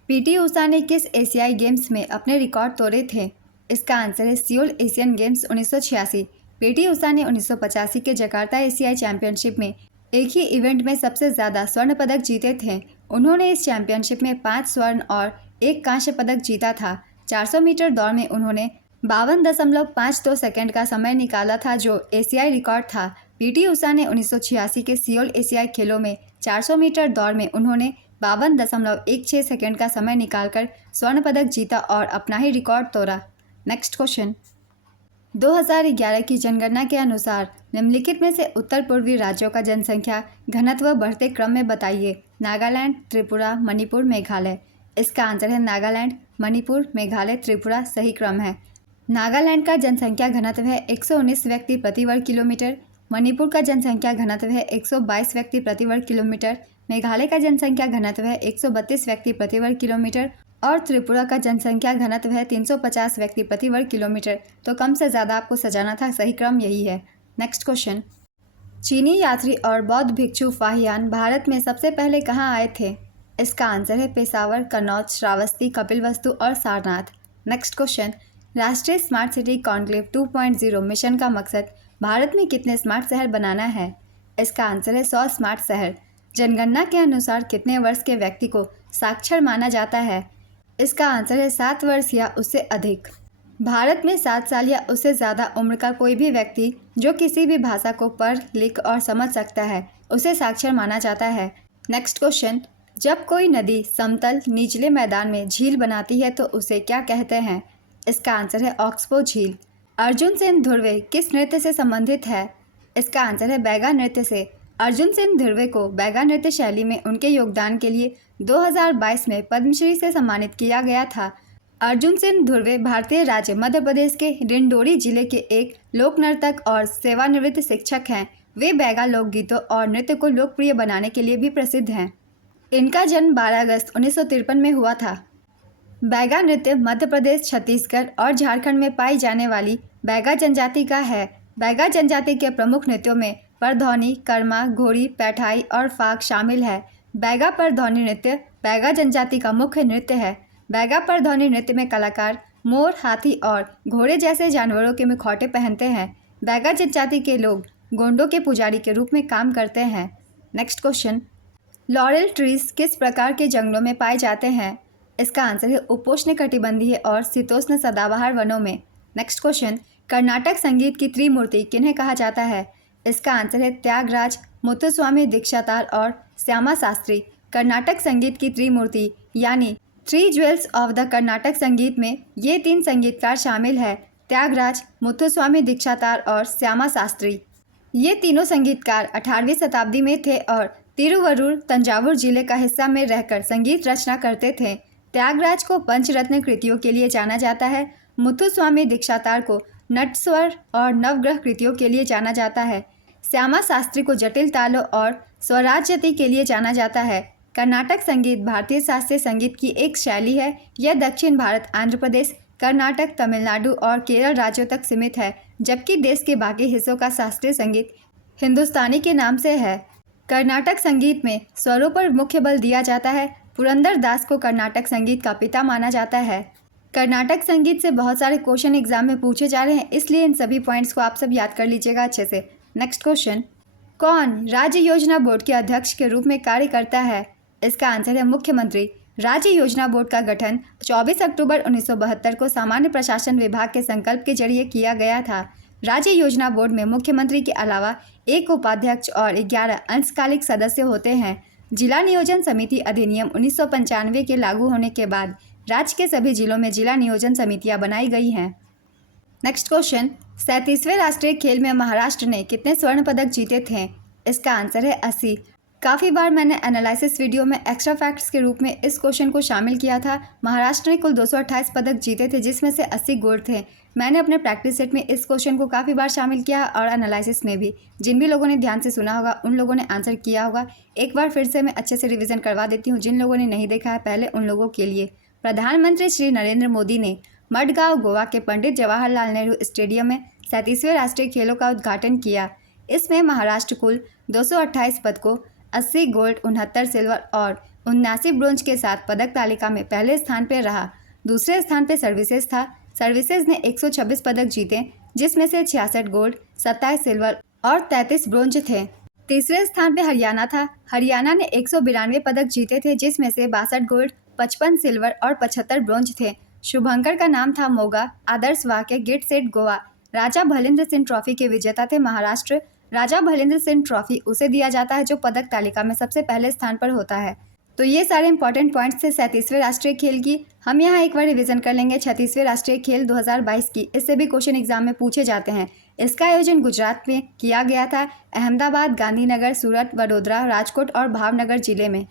पीटी उषा ने किस एशियाई गेम्स में अपने रिकॉर्ड तोड़े थे? इसका आंसर है Seoul Asian games 1986। PT Usha ने 1985 के जकार्ता एशियाई चैंपियनशिप में एक ही इवेंट में सबसे ज़्यादा स्वर्ण पदक जीते थे। उन्होंने इस चैंपियनशिप में 5 स्वर्ण और 1 कांस्य पदक जीता था। 400 मीटर दौड़ में उन्होंने 52.52 सेकंड का समय निकाला था जो एशियाई रिकॉर्ड था। पीटी उषा ने 1986 के सियोल एशियाई खेलों में 400 मीटर दौड़ में उन्होंने 52.16 सेकंड का समय निकालकर स्वर्ण पदक जीता और अपना ही रिकॉर्ड तोड़ा। नेक्स्ट क्वेश्चन, 2011 की जनगणना के अनुसार निम्नलिखित में से उत्तर पूर्वी राज्यों का जनसंख्या घनत्व बढ़ते क्रम में बताइए। नागालैंड, त्रिपुरा, मणिपुर, मेघालय। इसका आंसर है नागालैंड, मणिपुर, मेघालय, त्रिपुरा सही क्रम है। नागालैंड का जनसंख्या घनत्व है 119 व्यक्ति प्रति वर्ग किलोमीटर। मणिपुर का जनसंख्या घनत्व है 122 व्यक्ति प्रति वर्ग किलोमीटर। मेघालय का जनसंख्या घनत्व है 132 व्यक्ति प्रति वर्ग किलोमीटर और त्रिपुरा का जनसंख्या घनत्व है 350 व्यक्ति प्रति वर्ग किलोमीटर। तो कम से ज़्यादा आपको सजाना था, सही क्रम यही है। नेक्स्ट क्वेश्चन, चीनी यात्री और बौद्ध भिक्षु फाहियान भारत में सबसे पहले कहाँ आए थे? इसका आंसर है पेशावर, कन्नौज, श्रावस्ती, कपिलवस्तु और सारनाथ। नेक्स्ट क्वेश्चन, राष्ट्रीय स्मार्ट सिटी कॉन्क्लेव 2.0 मिशन का मकसद भारत में कितने स्मार्ट शहर बनाना है? इसका आंसर है 100 स्मार्ट शहर। जनगणना के अनुसार कितने वर्ष के व्यक्ति को साक्षर माना जाता है? इसका आंसर है 7 वर्ष या उससे अधिक। भारत में 7 साल या उससे ज़्यादा उम्र का कोई भी व्यक्ति जो किसी भी भाषा को पढ़, लिख और समझ सकता है उसे साक्षर माना जाता है। नेक्स्ट क्वेश्चन, जब कोई नदी समतल निचले मैदान में झील बनाती है तो उसे क्या कहते हैं? इसका आंसर है ऑक्सबो झील। अर्जुन सेन धुर्वे किस नृत्य से संबंधित है? इसका आंसर है बैगा नृत्य से। अर्जुन सेन धुर्वे को बैगा नृत्य शैली में उनके योगदान के लिए 2022 में पद्मश्री से सम्मानित किया गया था। अर्जुन सेन धुर्वे भारतीय राज्य मध्य प्रदेश के डिंडोरी जिले के एक लोक नर्तक और सेवानिवृत्त शिक्षक हैं। वे बैगा लोकगीतों और नृत्य को लोकप्रिय बनाने के लिए भी प्रसिद्ध हैं। इनका जन्म 12 अगस्त 1953 में हुआ था। बैगा नृत्य मध्य प्रदेश, छत्तीसगढ़ और झारखंड में पाई जाने वाली बैगा जनजाति का है। बैगा जनजाति के प्रमुख नृत्यों में परधौनी, कर्मा, घोड़ी, पैठाई और फाग शामिल है। बैगा परधौनी नृत्य बैगा जनजाति का मुख्य नृत्य है। बैगा परधौनी नृत्य में कलाकार मोर, हाथी और घोड़े जैसे जानवरों के मुखौटे पहनते हैं। बैगा जनजाति के लोग गोंडों के पुजारी के रूप में काम करते हैं। नेक्स्ट क्वेश्चन, लॉरेल ट्रीज किस प्रकार के जंगलों में पाए जाते हैं? इसका आंसर है उपोष्णकटिबंधीय और शीतोष्ण सदाबहार वनों में। नेक्स्ट क्वेश्चन, कर्नाटक संगीत की त्रिमूर्ति किन्हें कहा जाता है? इसका आंसर है त्यागराज, मुथुस्वामी दीक्षितार और श्यामा शास्त्री। कर्नाटक संगीत की त्रिमूर्ति यानी three jewels of the Karnataka संगीत में ये 3 संगीतकार शामिल है, त्यागराज, मुथुस्वामी दीक्षितार और श्यामा शास्त्री। ये तीनों संगीतकार 18वीं शताब्दी में थे और तिरुवरूर, तंजावुर जिले का हिस्सा में रहकर संगीत रचना करते थे। त्यागराज को पंचरत्न कृतियों के लिए जाना जाता है। मुथुस्वामी दीक्षितार को नटस्वर और नवग्रह कृतियों के लिए जाना जाता है। श्यामा शास्त्री को जटिल तालों और स्वराज्यति के लिए जाना जाता है। कर्नाटक संगीत भारतीय शास्त्रीय संगीत की एक शैली है। यह दक्षिण भारत, आंध्र प्रदेश, कर्नाटक, तमिलनाडु और केरल राज्यों तक सीमित है, जबकि देश के बाकी हिस्सों का शास्त्रीय संगीत हिंदुस्तानी के नाम से है। कर्नाटक संगीत में स्वरों पर मुख्य बल दिया जाता है। पुरंदर दास को कर्नाटक संगीत का पिता माना जाता है। कर्नाटक संगीत से बहुत सारे क्वेश्चन एग्जाम में पूछे जा रहे हैं, इसलिए इन सभी पॉइंट्स को आप सब याद कर लीजिएगा अच्छे से। नेक्स्ट क्वेश्चन, कौन राज्य योजना बोर्ड के अध्यक्ष के रूप में कार्य करता है? इसका आंसर है मुख्यमंत्री। राज्य योजना बोर्ड का गठन 24 अक्टूबर 1972 को सामान्य प्रशासन विभाग के संकल्प के जरिए किया गया था। राज्य योजना बोर्ड में मुख्यमंत्री के अलावा एक उपाध्यक्ष और 11 अंशकालिक सदस्य होते हैं। जिला नियोजन समिति अधिनियम 1995 के लागू होने के बाद राज्य के सभी जिलों में जिला नियोजन समितियां बनाई गई हैं। नेक्स्ट क्वेश्चन, 37वें राष्ट्रीय खेल में महाराष्ट्र ने कितने स्वर्ण पदक जीते थे? इसका आंसर है 80। काफ़ी बार मैंने एनालिसिस वीडियो में एक्स्ट्रा फैक्ट्स के रूप में इस क्वेश्चन को शामिल किया था। महाराष्ट्र ने कुल 228 पदक जीते थे, जिसमें से 80 गोल्ड थे। मैंने अपने प्रैक्टिस सेट में इस क्वेश्चन को काफ़ी बार शामिल किया और एनालिसिस में भी। जिन भी लोगों ने ध्यान से सुना होगा उन लोगों ने आंसर किया होगा। एक बार फिर से मैं अच्छे से रिवीजन करवा देती हूँ। जिन लोगों ने नहीं देखा है पहले, उन लोगों के लिए प्रधानमंत्री श्री नरेंद्र मोदी ने मडगांव, गोवा के पंडित जवाहरलाल नेहरू स्टेडियम में 37वें राष्ट्रीय खेलों का उद्घाटन किया। इसमें महाराष्ट्र कुल 228 पदकों, 80 गोल्ड, 69 सिल्वर और 79 ब्रोंज के साथ पदक तालिका में पहले स्थान पर रहा। दूसरे स्थान पर सर्विसेज था। सर्विसेज ने 126 पदक जीते, जिसमें से 66 गोल्ड, 27 सिल्वर और 33 ब्रोंज थे। तीसरे स्थान पर हरियाणा था। हरियाणा ने 192 पदक जीते थे, जिसमें से 62 गोल्ड, 55 सिल्वर और 75 ब्रोंज थे। शुभंकर का नाम था मोगा। आदर्श वाक्य गिट सेट गोवा। राजा भलेंद्र सिंह ट्रॉफी के विजेता थे महाराष्ट्र। राजा भलेंद्र सिंह ट्रॉफी उसे दिया जाता है जो पदक तालिका में सबसे पहले स्थान पर होता है। तो ये सारे इंपॉर्टेंट पॉइंट्स थे 37वें राष्ट्रीय खेल की। हम यहाँ एक बार रिवीजन कर लेंगे 36वें राष्ट्रीय खेल 2022 की। इससे भी क्वेश्चन एग्जाम में पूछे जाते हैं। इसका आयोजन गुजरात में किया गया था। अहमदाबाद, गांधीनगर, सूरत, वडोदरा, राजकोट और भावनगर जिले में।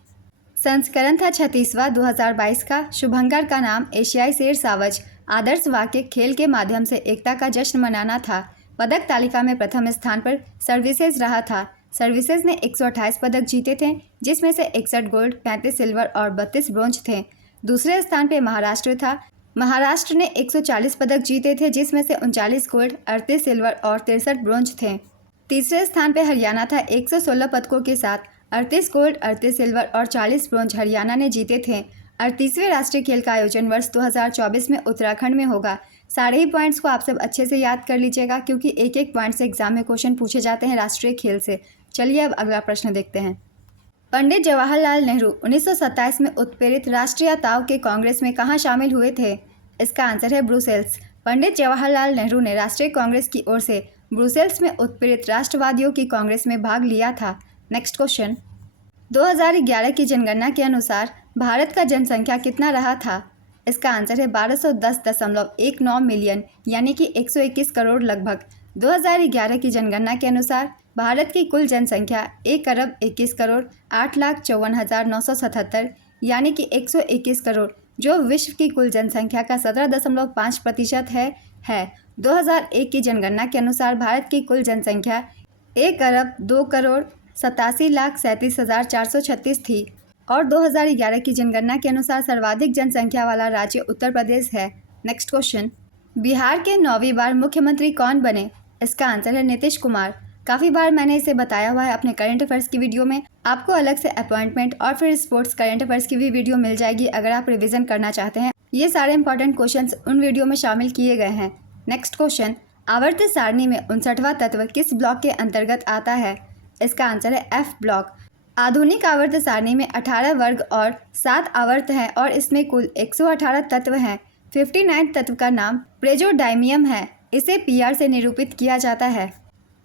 संस्करण था 36वां 2022 का। शुभंकर का नाम एशियाई शेर सावज। आदर्श वाक्य खेल के माध्यम से एकता का जश्न मनाना था। पदक तालिका में प्रथम स्थान पर सर्विसेज रहा था। सर्विसेज ने 128 पदक जीते थे, जिसमें से 61 गोल्ड, 35 सिल्वर और 32 ब्रोंज थे। दूसरे स्थान पर महाराष्ट्र था। महाराष्ट्र ने 140 पदक जीते थे, जिसमें से 39 गोल्ड, 38 सिल्वर और 63 ब्रोंज थे। तीसरे स्थान पर हरियाणा था। 116 पदकों के साथ 38 गोल्ड, 38 सिल्वर और 40 ब्रोंज हरियाणा ने जीते थे। 38वें राष्ट्रीय खेल का आयोजन वर्ष 2024 में उत्तराखंड में होगा। सारे ही पॉइंट्स को आप सब अच्छे से याद कर लीजिएगा, क्योंकि एक एक पॉइंट से एग्जाम में क्वेश्चन पूछे जाते हैं राष्ट्रीय खेल से। चलिए अब अगला प्रश्न देखते हैं। पंडित जवाहरलाल नेहरू 1927 में उत्प्रेरित राष्ट्रीयताओं के कांग्रेस में कहाँ शामिल हुए थे? इसका आंसर है ब्रुसेल्स। पंडित जवाहरलाल नेहरू ने राष्ट्रीय कांग्रेस की ओर से ब्रुसेल्स में उत्प्रेरित राष्ट्रवादियों की कांग्रेस में भाग लिया था। नेक्स्ट क्वेश्चन, 2011 की जनगणना के अनुसार भारत का जनसंख्या कितना रहा था? इसका आंसर है 1210.19 मिलियन, यानी कि 121 करोड़ लगभग। 2011 की जनगणना के अनुसार भारत की कुल जनसंख्या 1 अरब 21 करोड़ 8,54,977, यानी कि 121 करोड़, जो विश्व की कुल जनसंख्या का 17.5% है। 2001 की जनगणना के अनुसार भारत की कुल जनसंख्या 1 अरब 2 करोड़ 87,37,436 थी और 2011 की जनगणना के अनुसार सर्वाधिक जनसंख्या वाला राज्य उत्तर प्रदेश है। नेक्स्ट क्वेश्चन, बिहार के 9वीं बार मुख्यमंत्री कौन बने? इसका आंसर है नीतीश कुमार। काफ़ी बार मैंने इसे बताया हुआ है अपने करंट अफेयर्स की वीडियो में। आपको अलग से अपॉइंटमेंट और फिर स्पोर्ट्स करंट अफेयर्स की भी वीडियो मिल जाएगी अगर आप रिवीजन करना चाहते हैं। ये सारे इंपॉर्टेंट क्वेश्चंस उन वीडियो में शामिल किए गए हैं। नेक्स्ट क्वेश्चन, आवर्त सारणी में 59वां तत्व किस ब्लॉक के अंतर्गत आता है? इसका आंसर है एफ ब्लॉक। आधुनिक आवर्त सारणी में 18 वर्ग और 7 आवर्त हैं और इसमें कुल 118 तत्व हैं। 59 तत्व का नाम प्रेजोडाइमियम है। इसे पीआर से निरूपित किया जाता है।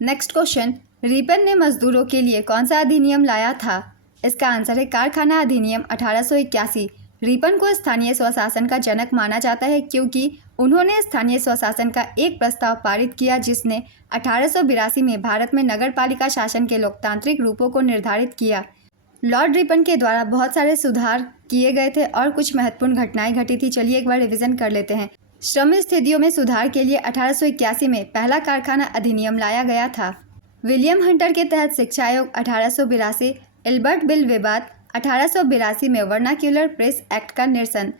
नेक्स्ट क्वेश्चन, रिपन ने मजदूरों के लिए कौन सा अधिनियम लाया था? इसका आंसर है कारखाना अधिनियम 1881। रिपन को स्थानीय स्वशासन का जनक माना जाता है क्योंकि उन्होंने स्थानीय स्वशासन का एक प्रस्ताव पारित किया जिसने 1882 में भारत में नगरपालिका शासन के लोकतांत्रिक रूपों को निर्धारित किया। लॉर्ड रिपन के द्वारा बहुत सारे सुधार किए गए थे और कुछ महत्वपूर्ण घटनाएं घटी थी। चलिए एक बार रिवीजन कर लेते हैं। श्रम स्थितियों में सुधार के लिए 1881 में पहला कारखाना अधिनियम लाया गया था। विलियम हंटर के तहत शिक्षा आयोग 1882, एल्बर्ट बिल विवाद 1882 में वर्नाक्यूलर प्रेस एक्ट का निरसन।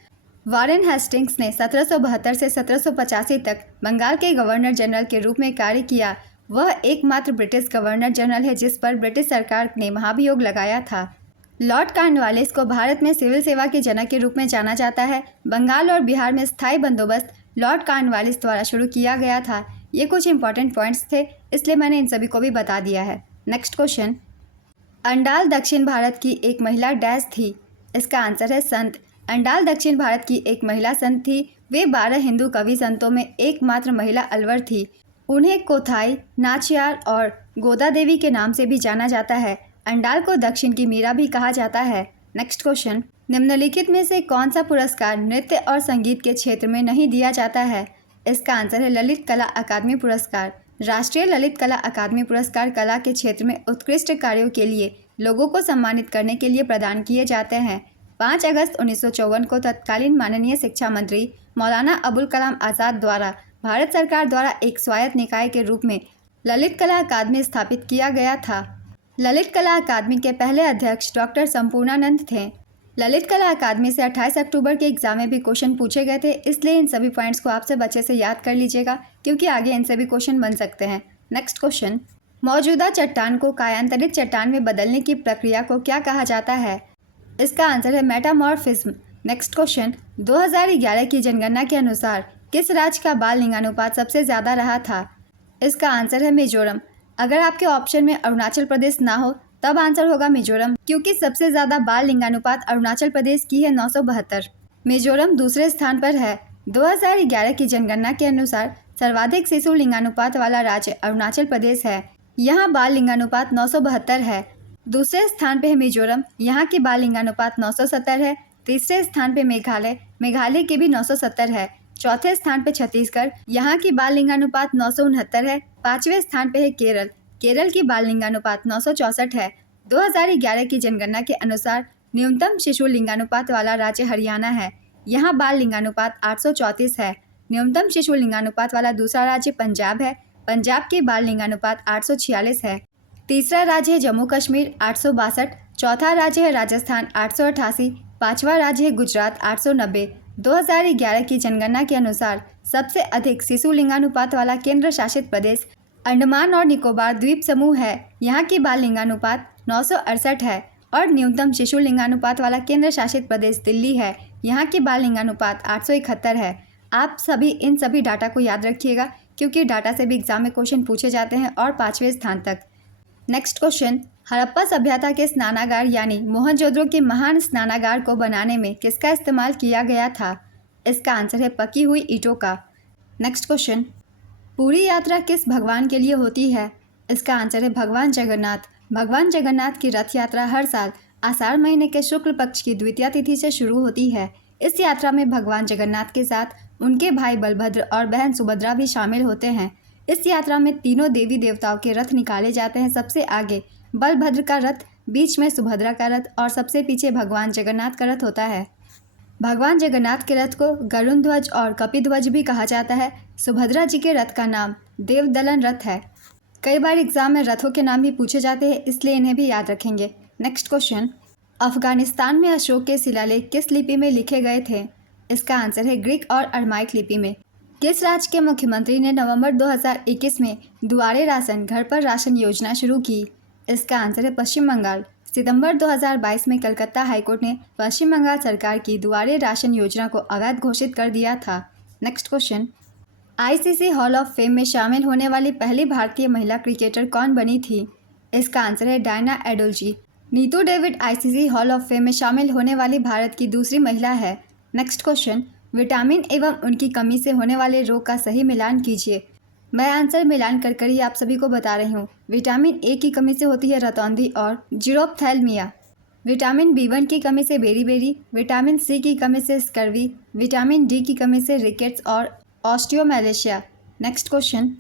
वारेन हेस्टिंग्स ने 1772 से 1785 तक बंगाल के गवर्नर जनरल के रूप में कार्य किया। वह एकमात्र ब्रिटिश गवर्नर जनरल है जिस पर ब्रिटिश सरकार ने महाभियोग लगाया था। लॉर्ड कॉर्नवालिस को भारत में सिविल सेवा के जनक के रूप में जाना जाता है। बंगाल और बिहार में स्थायी बंदोबस्त लॉर्ड कॉर्नवालिस द्वारा शुरू किया गया था। ये कुछ इंपॉर्टेंट पॉइंट्स थे इसलिए मैंने इन सभी को भी बता दिया है। नेक्स्ट क्वेश्चन, अंडाल दक्षिण भारत की एक महिला डैश थी। इसका आंसर है संत। अंडाल दक्षिण भारत की एक महिला संत थी। वे 12 हिंदू कवि संतों में एकमात्र महिला अलवर थी। उन्हें कोथाई, नाचियार और गोदा देवी के नाम से भी जाना जाता है। अंडाल को दक्षिण की मीरा भी कहा जाता है। नेक्स्ट क्वेश्चन, निम्नलिखित में से कौन सा पुरस्कार नृत्य और संगीत के क्षेत्र में नहीं दिया जाता है? इसका आंसर है ललित कला अकादमी पुरस्कार। राष्ट्रीय ललित कला अकादमी पुरस्कार कला के क्षेत्र में उत्कृष्ट कार्यों के लिए लोगों को सम्मानित करने के लिए प्रदान किए जाते हैं। 5 अगस्त 1954 को तत्कालीन माननीय शिक्षा मंत्री मौलाना अबुल कलाम आज़ाद द्वारा भारत सरकार द्वारा एक स्वायत्त निकाय के रूप में ललित कला अकादमी स्थापित किया गया था। ललित कला अकादमी के पहले अध्यक्ष डॉक्टर संपूर्णानंद थे। ललित कला अकादमी से 28 अक्टूबर के एग्जाम में भी क्वेश्चन पूछे गए थे, इसलिए इन सभी पॉइंट्स को आप सब अच्छे से याद कर लीजिएगा क्योंकि आगे इनसे भी क्वेश्चन बन सकते हैं। नेक्स्ट क्वेश्चन, मौजूदा चट्टान को कायांतरित चट्टान में बदलने की प्रक्रिया को क्या कहा जाता है? इसका आंसर है मेटामॉर्फिज्म। नेक्स्ट क्वेश्चन, 2011 की जनगणना के अनुसार किस राज्य का बाल लिंगानुपात सबसे ज़्यादा रहा था? इसका आंसर है मिजोरम। अगर आपके ऑप्शन में अरुणाचल प्रदेश ना हो तब आंसर होगा मिजोरम क्योंकि सबसे ज़्यादा बाल लिंगानुपात अरुणाचल प्रदेश की है 972। मिजोरम दूसरे स्थान पर है। 2011 की जनगणना के अनुसार सर्वाधिक शिशु लिंगानुपात वाला राज्य अरुणाचल प्रदेश है। यहाँ बाल लिंगानुपात 972 है। दूसरे स्थान पे है मिजोरम, यहाँ की बाल लिंगानुपात 970 है। तीसरे स्थान पे मेघालय, मेघालय की भी 970 है। चौथे स्थान पे छत्तीसगढ़, यहाँ की बाल लिंगानुपात 969 है। 5वें स्थान पे है केरल, केरल की बाल लिंगानुपात 964 है। 2011 की जनगणना के अनुसार न्यूनतम शिशु लिंगानुपात वाला राज्य हरियाणा है। यहाँ बाल लिंगानुपात 834 है। न्यूनतम शिशु लिंगानुपात वाला दूसरा राज्य पंजाब है। पंजाब की बाल लिंगानुपात 846 है। तीसरा राज्य है जम्मू कश्मीर 862। चौथा राज्य है राजस्थान 888। पाँचवा राज्य है गुजरात 890। 2011 की जनगणना के अनुसार सबसे अधिक शिशु लिंगानुपात वाला केंद्र शासित प्रदेश अंडमान और निकोबार द्वीप समूह है। यहाँ की बाल लिंगानुपात 968 है और न्यूनतम शिशु लिंगानुपात वाला केंद्र शासित प्रदेश दिल्ली है। यहाँ की बाल लिंगानुपात 871 है। आप सभी इन सभी डाटा को याद रखिएगा क्योंकि डाटा से भी एग्जाम में क्वेश्चन पूछे जाते हैं और 5वें स्थान तक। नेक्स्ट क्वेश्चन, हड़प्पा सभ्यता के स्नानागार यानी मोहनजोदड़ो के महान स्नानागार को बनाने में किसका इस्तेमाल किया गया था? इसका आंसर है पकी हुई ईंटों का। नेक्स्ट क्वेश्चन, पूरी यात्रा किस भगवान के लिए होती है? इसका आंसर है भगवान जगन्नाथ। भगवान जगन्नाथ की रथ यात्रा हर साल आषाढ़ महीने के शुक्ल पक्ष की द्वितीया तिथि से शुरू होती है। इस यात्रा में भगवान जगन्नाथ के साथ उनके भाई बलभद्र और बहन सुभद्रा भी शामिल होते हैं। इस यात्रा में तीनों देवी देवताओं के रथ निकाले जाते हैं। सबसे आगे बलभद्र का रथ, बीच में सुभद्रा का रथ और सबसे पीछे भगवान जगन्नाथ का रथ होता है। भगवान जगन्नाथ के रथ को गरुण ध्वज और कपिध्वज भी कहा जाता है। सुभद्रा जी के रथ का नाम देवदलन रथ है। कई बार एग्जाम में रथों के नाम भी पूछे जाते हैं, इसलिए इन्हें भी याद रखेंगे। नेक्स्ट क्वेश्चन, अफगानिस्तान में अशोक के शिलालेख किस लिपि में लिखे गए थे? इसका आंसर है ग्रीक और अरमाइक लिपि में। किस राज्य के मुख्यमंत्री ने नवंबर 2021 में दुआरे राशन घर पर राशन योजना शुरू की? इसका आंसर है पश्चिम बंगाल। सितंबर 2022 में कलकत्ता हाईकोर्ट ने पश्चिम बंगाल सरकार की दुआरे राशन योजना को अवैध घोषित कर दिया था। Next question, ICC hall of fame में शामिल होने वाली पहली भारतीय महिला क्रिकेटर कौन बनी थी? इसका आंसर है Diana Edulji. Neetu David ICC hall of fame में शामिल होने वाली भारत की दूसरी महिला है। नेक्स्ट क्वेश्चन, विटामिन एवं उनकी कमी से होने वाले रोग का सही मिलान कीजिए। मैं आंसर मिलान कर ही आप सभी को बता रही हूँ। विटामिन ए की कमी से होती है रतौंधी और जीरोप्थैल्मिया। विटामिन बी1 की कमी से बेरी, विटामिन सी की कमी से स्कर्वी, विटामिन डी की कमी से रिकेट्स और ऑस्टियोमैलेशिया। नेक्स्ट क्वेश्चन,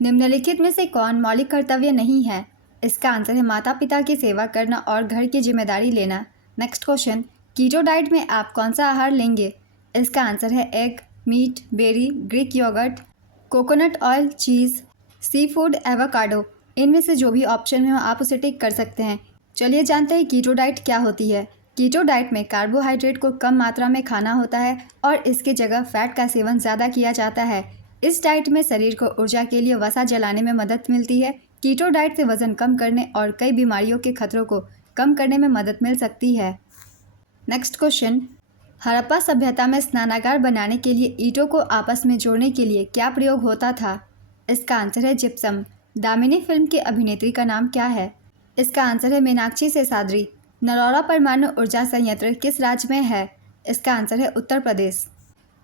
निम्नलिखित में से कौन मौलिक कर्तव्य नहीं है? इसका आंसर है माता पिता की सेवा करना और घर की जिम्मेदारी लेना। नेक्स्ट क्वेश्चन, कीटो डाइट में आप कौन सा आहार लेंगे? इसका आंसर है egg, meat, berry, Greek yogurt, coconut oil, cheese, seafood, avocado. इनमें से जो भी ऑप्शन में हो आप उसे टिक कर सकते हैं। चलिए जानते हैं कीटो डाइट क्या होती है। कीटो डाइट में कार्बोहाइड्रेट को कम मात्रा में खाना होता है और इसके जगह फैट का सेवन ज़्यादा किया जाता है। इस डाइट में शरीर को ऊर्जा के लिए वसा जलाने में मदद मिलती है। कीटो डाइट से वज़न कम करने और कई बीमारियों के खतरों को कम करने में मदद मिल सकती है। नेक्स्ट क्वेश्चन, हड़प्पा सभ्यता में स्नानागार बनाने के लिए ईंटों को आपस में जोड़ने के लिए क्या प्रयोग होता था? इसका आंसर है जिप्सम। दामिनी फिल्म की अभिनेत्री का नाम क्या है? इसका आंसर है मीनाक्षी सेसाद्री। नरौरा परमाणु ऊर्जा संयंत्र किस राज्य में है? इसका आंसर है उत्तर प्रदेश।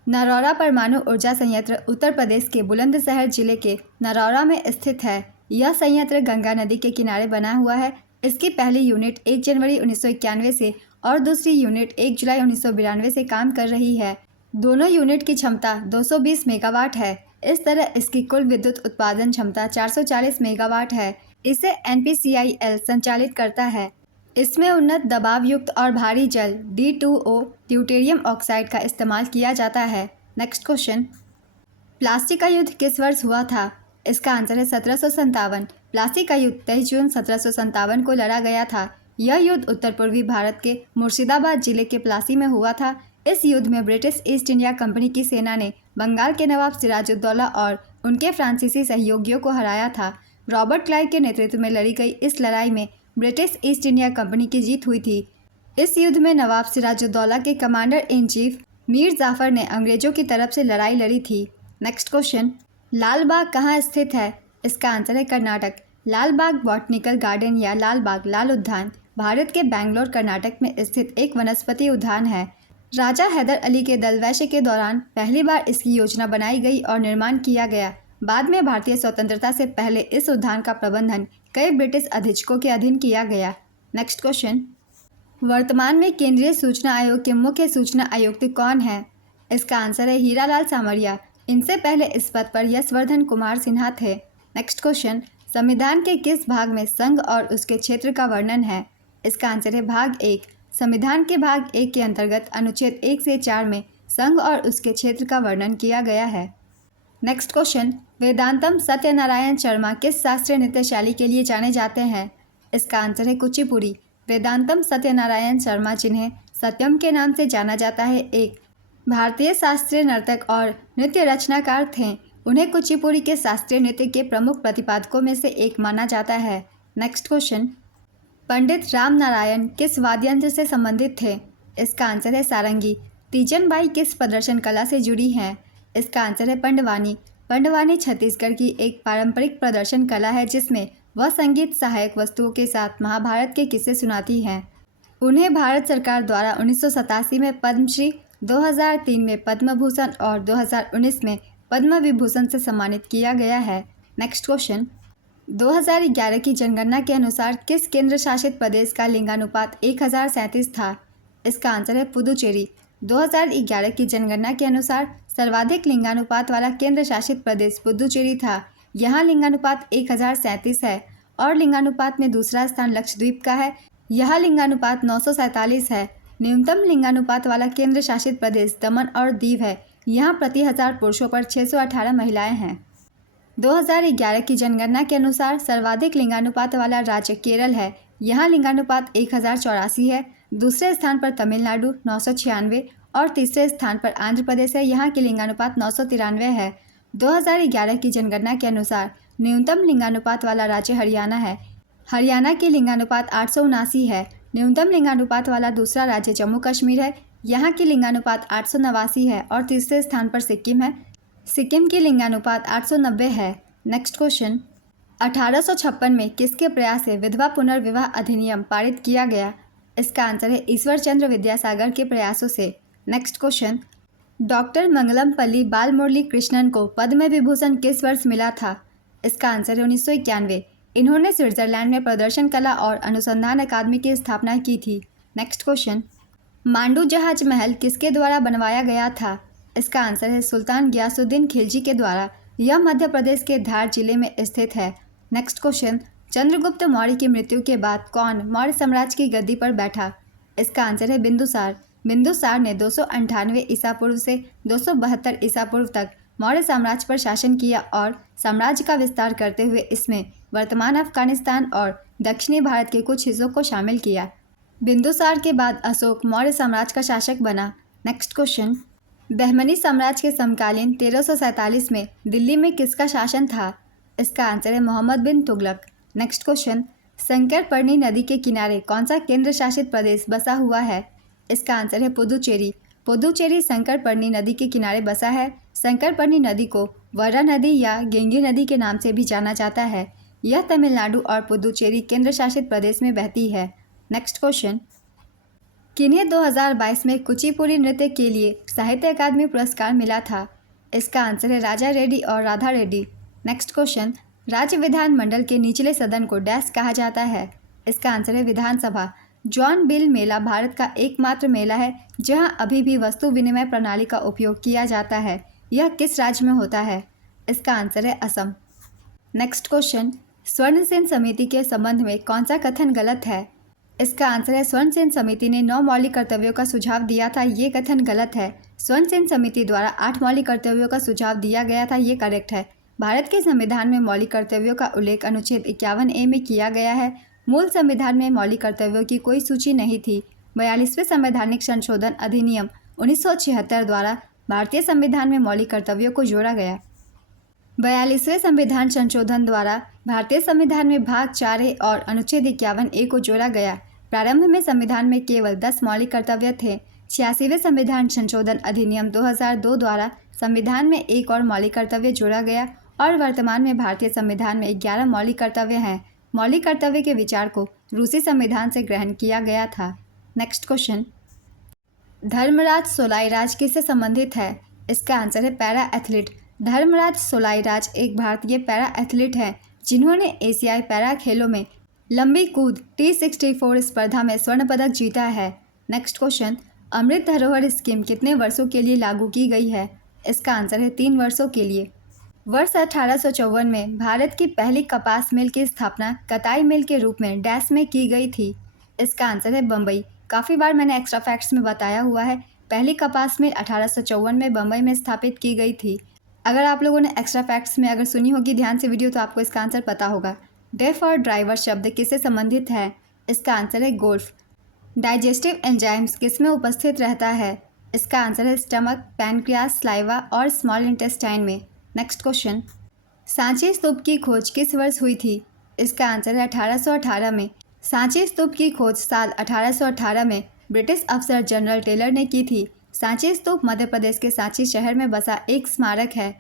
नरौरा परमाणु ऊर्जा संयंत्र उत्तर प्रदेश के बुलंदशहर जिले के नरौरा में स्थित है। यह संयंत्र गंगा नदी के किनारे बना हुआ है। इसकी पहली यूनिट 1 जनवरी 1991 से और दूसरी यूनिट 1 जुलाई 1992 से काम कर रही है। दोनों यूनिट की क्षमता 220 मेगावाट है। इस तरह इसकी कुल विद्युत उत्पादन क्षमता 440 मेगावाट है। इसे NPCIL संचालित करता है। इसमें उन्नत दबाव युक्त और भारी जल D2O ड्यूटेरियम ऑक्साइड का इस्तेमाल किया जाता है। नेक्स्ट क्वेश्चन, प्लासी का युद्ध किस वर्ष हुआ था? इसका आंसर है 1757। प्लासी का युद्ध 23 जून 1757 को लड़ा गया था। यह युद्ध उत्तर पूर्वी भारत के मुर्शिदाबाद जिले के प्लासी में हुआ था। इस युद्ध में ब्रिटिश ईस्ट इंडिया कंपनी की सेना ने बंगाल के नवाब सिराजुद्दौला और उनके फ्रांसीसी सहयोगियों को हराया था। रॉबर्ट क्लाइव के नेतृत्व में लड़ी गई इस लड़ाई में ब्रिटिश ईस्ट इंडिया कंपनी की जीत हुई थी। इस युद्ध में नवाब सिराजुद्दौला के commander in chief Mir Jafar ने अंग्रेजों की तरफ से लड़ाई लड़ी थी। नेक्स्ट क्वेश्चन, लाल बाग कहाँ स्थित है? इसका आंसर है कर्नाटक। लाल बाग बॉटनिकल गार्डन या लाल बाग लाल उद्यान भारत के बेंगलोर कर्नाटक में स्थित एक वनस्पति उद्यान है। राजा हैदर अली के दलवैश्य के दौरान पहली बार इसकी योजना बनाई गई और निर्माण किया गया। बाद में भारतीय स्वतंत्रता से पहले इस उद्यान का प्रबंधन कई ब्रिटिश अधीक्षकों के अधीन किया गया। नेक्स्ट क्वेश्चन, वर्तमान में केंद्रीय सूचना आयोग के मुख्य सूचना आयुक्त कौन है? इसका आंसर है हीरालाल सामरिया। इनसे पहले इस पद पर यशवर्धन कुमार सिन्हा थे। नेक्स्ट क्वेश्चन, संविधान के किस भाग में संघ और उसके क्षेत्र का वर्णन है? इसका आंसर है भाग 1। संविधान के भाग 1 के अंतर्गत अनुच्छेद 1 से 4 में संघ और उसके क्षेत्र का वर्णन किया गया है। नेक्स्ट क्वेश्चन, वेदांतम सत्यनारायण शर्मा किस शास्त्रीय नृत्य शैली के लिए जाने जाते हैं? इसका आंसर है कुचिपुड़ी। वेदांतम सत्यनारायण शर्मा, जिन्हें सत्यम के नाम से जाना जाता है, एक भारतीय शास्त्रीय नर्तक और नृत्य रचनाकार थे। उन्हें कुचिपुड़ी के शास्त्रीय नृत्य के प्रमुख प्रतिपादकों में से एक माना जाता है। नेक्स्ट क्वेश्चन, पंडित राम नारायण किस वाद्ययंत्र से संबंधित थे? इसका आंसर है सारंगी। तीजन बाई किस प्रदर्शन कला से जुड़ी हैं? इसका आंसर है पंडवानी। पंडवानी छत्तीसगढ़ की एक पारंपरिक प्रदर्शन कला है जिसमें वह संगीत सहायक वस्तुओं के साथ महाभारत के किस्से सुनाती हैं। उन्हें भारत सरकार द्वारा 1987 में पद्मश्री, 2003 में पद्म भूषण और 2019 में पद्म विभूषण से सम्मानित किया गया है। नेक्स्ट क्वेश्चन, 2011 की जनगणना के अनुसार किस केंद्र शासित प्रदेश का लिंगानुपात 1037 था? इसका आंसर है पुदुचेरी। 2011 की जनगणना के अनुसार सर्वाधिक लिंगानुपात वाला केंद्र शासित प्रदेश पुदुचेरी था। यहाँ लिंगानुपात 1037 है और लिंगानुपात में दूसरा स्थान लक्षद्वीप का है। यह लिंगानुपात 947 है। न्यूनतम लिंगानुपात वाला केंद्र शासित प्रदेश दमन और दीव है। यहाँ प्रति 1000 पुरुषों पर 618 महिलाएं हैं। 2011 की जनगणना के अनुसार सर्वाधिक लिंगानुपात वाला राज्य केरल है। यहाँ लिंगानुपात 1084 है। दूसरे स्थान पर तमिलनाडु 996 और तीसरे स्थान पर आंध्र प्रदेश है। यहाँ की लिंगानुपात 993 है। 2011 की जनगणना के अनुसार न्यूनतम लिंगानुपात वाला राज्य हरियाणा है। हरियाणा की लिंगानुपात 879 है। न्यूनतम लिंगानुपात वाला दूसरा राज्य जम्मू कश्मीर है। यहाँ की लिंगानुपात 889 है और तीसरे स्थान पर सिक्किम है। सिक्किम की लिंगानुपात 890 है। नेक्स्ट क्वेश्चन, 1856 में किसके प्रयास से विधवा पुनर्विवाह अधिनियम पारित किया गया? इसका आंसर है ईश्वर चंद्र विद्यासागर के प्रयासों से। Next question, doctor Mangalampalli Balamurali Krishnan को पद्म विभूषण किस वर्ष मिला था? इसका आंसर है 1991। इन्होंने स्विट्जरलैंड में प्रदर्शन कला और अनुसंधान अकादमी की स्थापना की थी। नेक्स्ट क्वेश्चन, मांडू जहाज महल किसके द्वारा बनवाया गया था? इसका आंसर है सुल्तान गियासुद्दीन खिलजी के द्वारा। यह मध्य प्रदेश के धार जिले में स्थित है। नेक्स्ट क्वेश्चन, चंद्रगुप्त मौर्य की मृत्यु के बाद कौन मौर्य साम्राज्य की गद्दी पर बैठा? इसका आंसर है बिंदुसार। बिंदुसार ने 298 ईसा पूर्व से 272 ईसा पूर्व तक मौर्य साम्राज्य पर शासन किया और साम्राज्य का विस्तार करते हुए इसमें वर्तमान अफगानिस्तान और दक्षिणी भारत के कुछ हिस्सों को शामिल किया। बिंदुसार के बाद अशोक मौर्य साम्राज्य का शासक बना। नेक्स्ट क्वेश्चन, बहमनी साम्राज्य के समकालीन 1347 में दिल्ली में किसका शासन था? इसका आंसर है मोहम्मद बिन तुगलक। नेक्स्ट क्वेश्चन, शंकरपर्णी नदी के किनारे कौन सा केंद्र शासित प्रदेश बसा हुआ है? इसका आंसर है पुदुचेरी। पुदुचेरी शंकरपर्णी नदी के किनारे बसा है। शंकरपर्णी नदी को वरा नदी या गेंगी नदी के नाम से भी जाना जाता है। यह तमिलनाडु और पुदुचेरी केंद्र शासित प्रदेश में बहती है। नेक्स्ट क्वेश्चन, किन्हें 2022 में कुचिपुड़ी नृत्य के लिए साहित्य अकादमी पुरस्कार मिला था? इसका आंसर है राजा रेड्डी और राधा रेड्डी। नेक्स्ट क्वेश्चन, राज्य विधानमंडल के निचले सदन को डैश कहा जाता है? इसका आंसर है विधानसभा। जॉन बिल मेला भारत का एकमात्र मेला है जहां अभी भी वस्तु विनिमय प्रणाली का उपयोग किया जाता है। यह किस राज्य में होता है? इसका आंसर है असम। नेक्स्ट क्वेश्चन, स्वर्ण सेन समिति के संबंध में कौन सा कथन गलत है? इसका आंसर है स्वर्ण सेन समिति ने 9 मौलिक कर्तव्यों का सुझाव दिया था। ये कथन गलत है। स्वर्ण सेन समिति द्वारा 8 मौलिक कर्तव्यों का सुझाव दिया गया था। ये करेक्ट है। भारत के संविधान में मौलिक कर्तव्यों का उल्लेख अनुच्छेद 51A में किया गया है। मूल संविधान में मौलिक कर्तव्यों की कोई सूची नहीं थी। 42वें संवैधानिक संशोधन अधिनियम 1976 द्वारा भारतीय संविधान में मौलिक कर्तव्यों को जोड़ा गया। 42वें संविधान संशोधन द्वारा भारतीय संविधान में भाग 4A और अनुच्छेद 51A को जोड़ा गया। प्रारंभ में संविधान में केवल 10 मौलिक कर्तव्य थे। 86वें संविधान संशोधन अधिनियम 2002 द्वारा संविधान में एक और मौलिक कर्तव्य जोड़ा गया और वर्तमान में भारतीय संविधान में 11 मौलिक कर्तव्य हैं। मौलिक कर्तव्य के विचार को रूसी संविधान से ग्रहण किया गया था। नेक्स्ट क्वेश्चन, धर्मराज सोलाईराज किससे संबंधित है? इसका आंसर है पैरा एथलीट। धर्मराज सोलाईराज एक भारतीय पैरा एथलीट हैं जिन्होंने एशियाई पैरा खेलों में लंबी कूद T64 स्पर्धा में स्वर्ण पदक जीता है। नेक्स्ट क्वेश्चन, अमृत धरोहर स्कीम कितने वर्षों के लिए लागू की गई है? इसका आंसर है 3 वर्षों के लिए। वर्ष 1854 में भारत की पहली कपास मिल की स्थापना कताई मिल के रूप में डैश में की गई थी। इसका आंसर है बम्बई। काफ़ी बार मैंने एक्स्ट्रा फैक्ट्स में बताया हुआ है। पहली कपास मिल 1854 में बम्बई में स्थापित की गई थी। अगर आप लोगों ने एक्स्ट्रा फैक्ट्स में अगर सुनी होगी ध्यान से वीडियो तो आपको इसका आंसर पता होगा। डेफ और ड्राइवर शब्द किससे संबंधित है? इसका आंसर है गोल्फ। डाइजेस्टिव एंजाइम्स किसमें उपस्थित रहता है? इसका आंसर है स्टमक, पैनक्रियास, स्लाइवा और स्मॉल इंटेस्टाइन में। नेक्स्ट क्वेश्चन, सांची स्तूप की खोज किस वर्ष हुई थी? इसका आंसर है 1818 में। सांची स्तूप की खोज साल 1818 में ब्रिटिश अफसर जनरल टेलर ने की थी। सांची स्तूप मध्य प्रदेश के सांची शहर में बसा एक स्मारक है।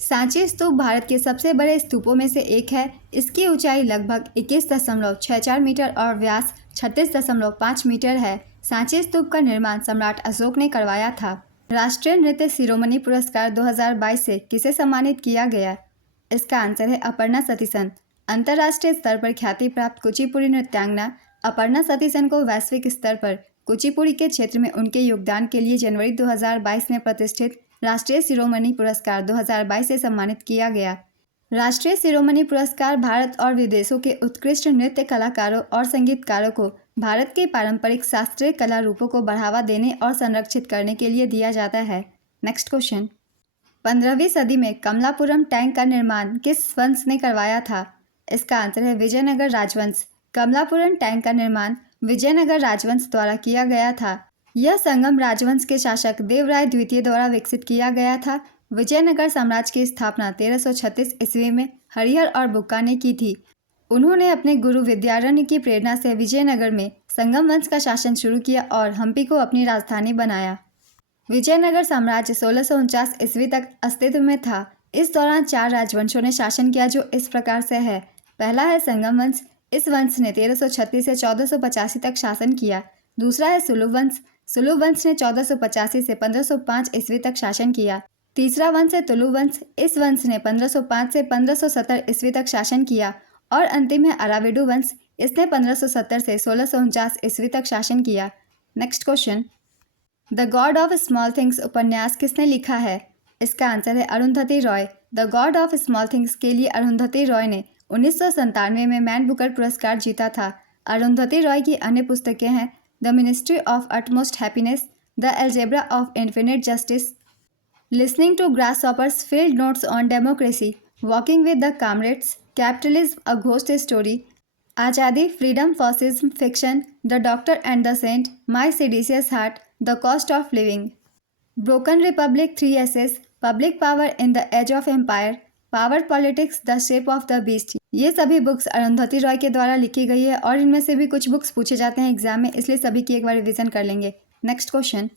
सांची स्तूप भारत के सबसे बड़े स्तूपों में से एक है। इसकी ऊंचाई लगभग 21.64 मीटर और व्यास 36.5 मीटर है। सांची स्तूप का निर्माण सम्राट अशोक ने करवाया था। राष्ट्रीय नृत्य शिरोमणि पुरस्कार 2022 से किसे सम्मानित किया गया? इसका आंसर है अपर्णा सतीसन। अंतर्राष्ट्रीय स्तर पर ख्याति प्राप्त कुचिपुड़ी नृत्यांगना अपर्णा सतीसन को वैश्विक स्तर पर कुचिपुड़ी के क्षेत्र में उनके योगदान के लिए जनवरी 2022 में प्रतिष्ठित राष्ट्रीय शिरोमणि पुरस्कार 2022 से सम्मानित किया गया। राष्ट्रीय शिरोमणि पुरस्कार भारत और विदेशों के उत्कृष्ट नृत्य कलाकारों और संगीतकारों को भारत के पारंपरिक शास्त्रीय कला रूपों को बढ़ावा देने और संरक्षित करने के लिए दिया जाता है। नेक्स्ट क्वेश्चन, 15वीं सदी में कमलापुरम टैंक का निर्माण किस वंश ने करवाया था? इसका आंसर है विजयनगर राजवंश। कमलापुरम टैंक का निर्माण विजयनगर राजवंश द्वारा किया गया था। यह संगम राजवंश के शासक देवराय द्वितीय द्वारा विकसित किया गया था। विजयनगर साम्राज्य की स्थापना 1336 ईस्वी में हरिहर और बुक्का ने की थी। उन्होंने अपने गुरु विद्यारण्य की प्रेरणा से विजयनगर में संगम वंश का शासन शुरू किया और हम्पी को अपनी राजधानी बनाया। विजयनगर साम्राज्य 1649 ईस्वी तक अस्तित्व में था। इस दौरान 4 राजवंशों ने शासन किया जो इस प्रकार से है। पहला है संगम वंश। इस वंश ने 1336 से 1485 तक शासन किया। दूसरा है सुलभ वंश। सुलभ वंश ने 1485 से 1505 ईस्वी तक शासन किया। तीसरा वंश है तुलु वंश। इस वंश ने 1505 से 1570 ईस्वी तक शासन किया। और अंतिम है अराविडु वंश। इसने 1570 से 1649 ईस्वी तक शासन किया। Next question, the God of small things उपन्यास किसने लिखा है? इसका आंसर है Arundhati Roy. The God of small things के लिए अरुंधति रॉय ने 1997 में मैन बुकर पुरस्कार जीता था। अरुंधति रॉय की अन्य पुस्तकें हैं the ministry of utmost happiness, the algebra of infinite justice, listening to grasshoppers, field notes on democracy, walking with the comrades, capitalism a ghost story, Azadi, freedom, fascism, fiction, the doctor and the saint, my seditious heart, the cost of living, broken republic, 3 essays, public power in the age of empire, power politics, the shape of the beast. ये सभी books Arundhati Roy के द्वारा लिखी गई है और इनमें से भी कुछ बुक्स पूछे जाते हैं एग्जाम में, इसलिए सभी की एक बार रिविजन कर लेंगे। नेक्स्ट क्वेश्चन,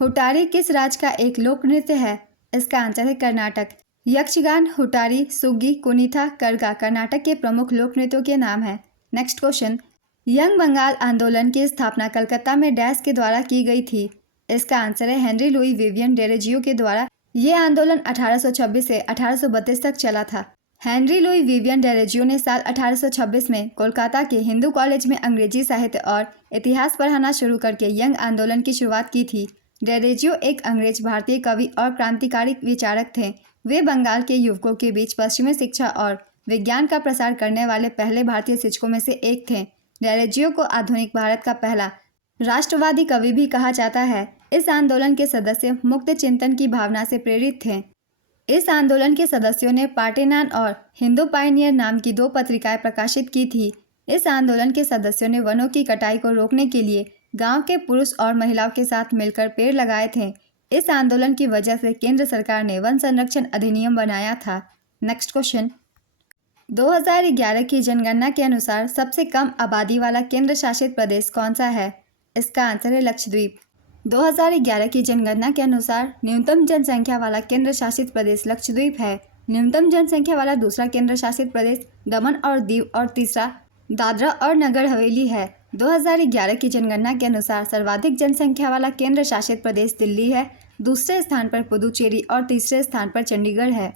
हुटारी किस राज्य का एक लोक नृत्य है? इसका आंसर है कर्नाटक। यक्षगान, हुटारी, सुग्गी, कुनीथा, करगा कर्नाटक के प्रमुख लोक नृत्यों के नाम है। नेक्स्ट क्वेश्चन, यंग बंगाल आंदोलन की स्थापना कलकत्ता में डैश के द्वारा की गई थी? इसका आंसर है हेनरी लुई विवियन डेरेजियो के द्वारा। ये आंदोलन 1826 से 1832 तक चला था। हेनरी लुई विवियन डेरेजियो ने साल 1826 में कोलकाता के हिंदू कॉलेज में अंग्रेजी साहित्य और इतिहास पढ़ाना शुरू करके यंग आंदोलन की शुरुआत की थी। डेरेजियो एक अंग्रेज भारतीय कवि और क्रांतिकारी विचारक थे। वे बंगाल के युवकों के बीच पश्चिमी शिक्षा और विज्ञान का प्रसार करने वाले पहले भारतीय शिक्षकों में से एक थे। डेरेजियो को आधुनिक भारत का पहला राष्ट्रवादी कवि भी कहा जाता है। इस आंदोलन के सदस्य मुक्त चिंतन की भावना से प्रेरित थे। इस आंदोलन के सदस्यों ने पार्टेनान और हिंदू पायनियर नाम की 2 पत्रिकाएं प्रकाशित की थी। इस आंदोलन के सदस्यों ने वनों की कटाई को रोकने के लिए गांव के पुरुष और महिलाओं के साथ मिलकर पेड़ लगाए थे। इस आंदोलन की वजह से केंद्र सरकार ने वन संरक्षण अधिनियम बनाया था। नेक्स्ट क्वेश्चन, 2011 की जनगणना के अनुसार सबसे कम आबादी वाला केंद्र शासित प्रदेश कौन सा है? इसका आंसर है लक्षद्वीप। 2011 की जनगणना के अनुसार न्यूनतम जनसंख्या वाला केंद्र शासित प्रदेश लक्षद्वीप है। न्यूनतम जनसंख्या वाला दूसरा केंद्र शासित प्रदेश दमन और दीव और तीसरा दादरा और नगर हवेली है। 2011 की जनगणना के अनुसार सर्वाधिक जनसंख्या वाला केंद्र शासित प्रदेश दिल्ली है, दूसरे स्थान पर पुदुचेरी और तीसरे स्थान पर चंडीगढ़ है।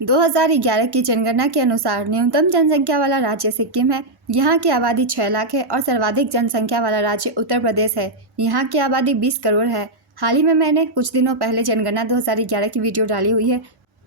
2011 की जनगणना के अनुसार न्यूनतम जनसंख्या वाला राज्य सिक्किम है। यहाँ की आबादी 6 लाख है और सर्वाधिक जनसंख्या वाला राज्य उत्तर प्रदेश है। यहाँ की आबादी 20 करोड़ है। हाल ही में मैंने कुछ दिनों पहले जनगणना 2011 की वीडियो डाली हुई है।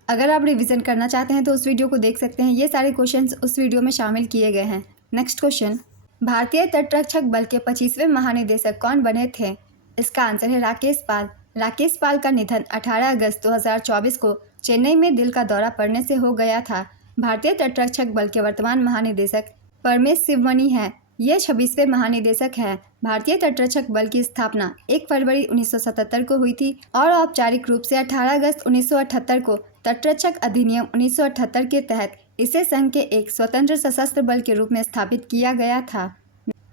अगर आप रिवीजन करना चाहते हैं तो उस वीडियो को देख सकते हैं। ये सारे क्वेश्चंस उस वीडियो में शामिल किए गए हैं। नेक्स्ट क्वेश्चन, भारतीय तटरक्षक बल के 25वें महानिदेशक कौन बने थे? इसका आंसर है राकेश पाल। राकेश पाल का निधन 18 अगस्त 2024 को चेन्नई में दिल का दौरा पड़ने से हो गया था। भारतीय तटरक्षक बल के वर्तमान महानिदेशक परमेश शिवमणि हैं। ये 26वें महानिदेशक हैं। भारतीय तटरक्षक बल की स्थापना 1 फरवरी 1977 को हुई थी और औपचारिक रूप से 18 अगस्त 1978 को तटरक्षक अधिनियम 1978 के तहत इसे संघ के एक स्वतंत्र सशस्त्र बल के रूप में स्थापित किया गया था।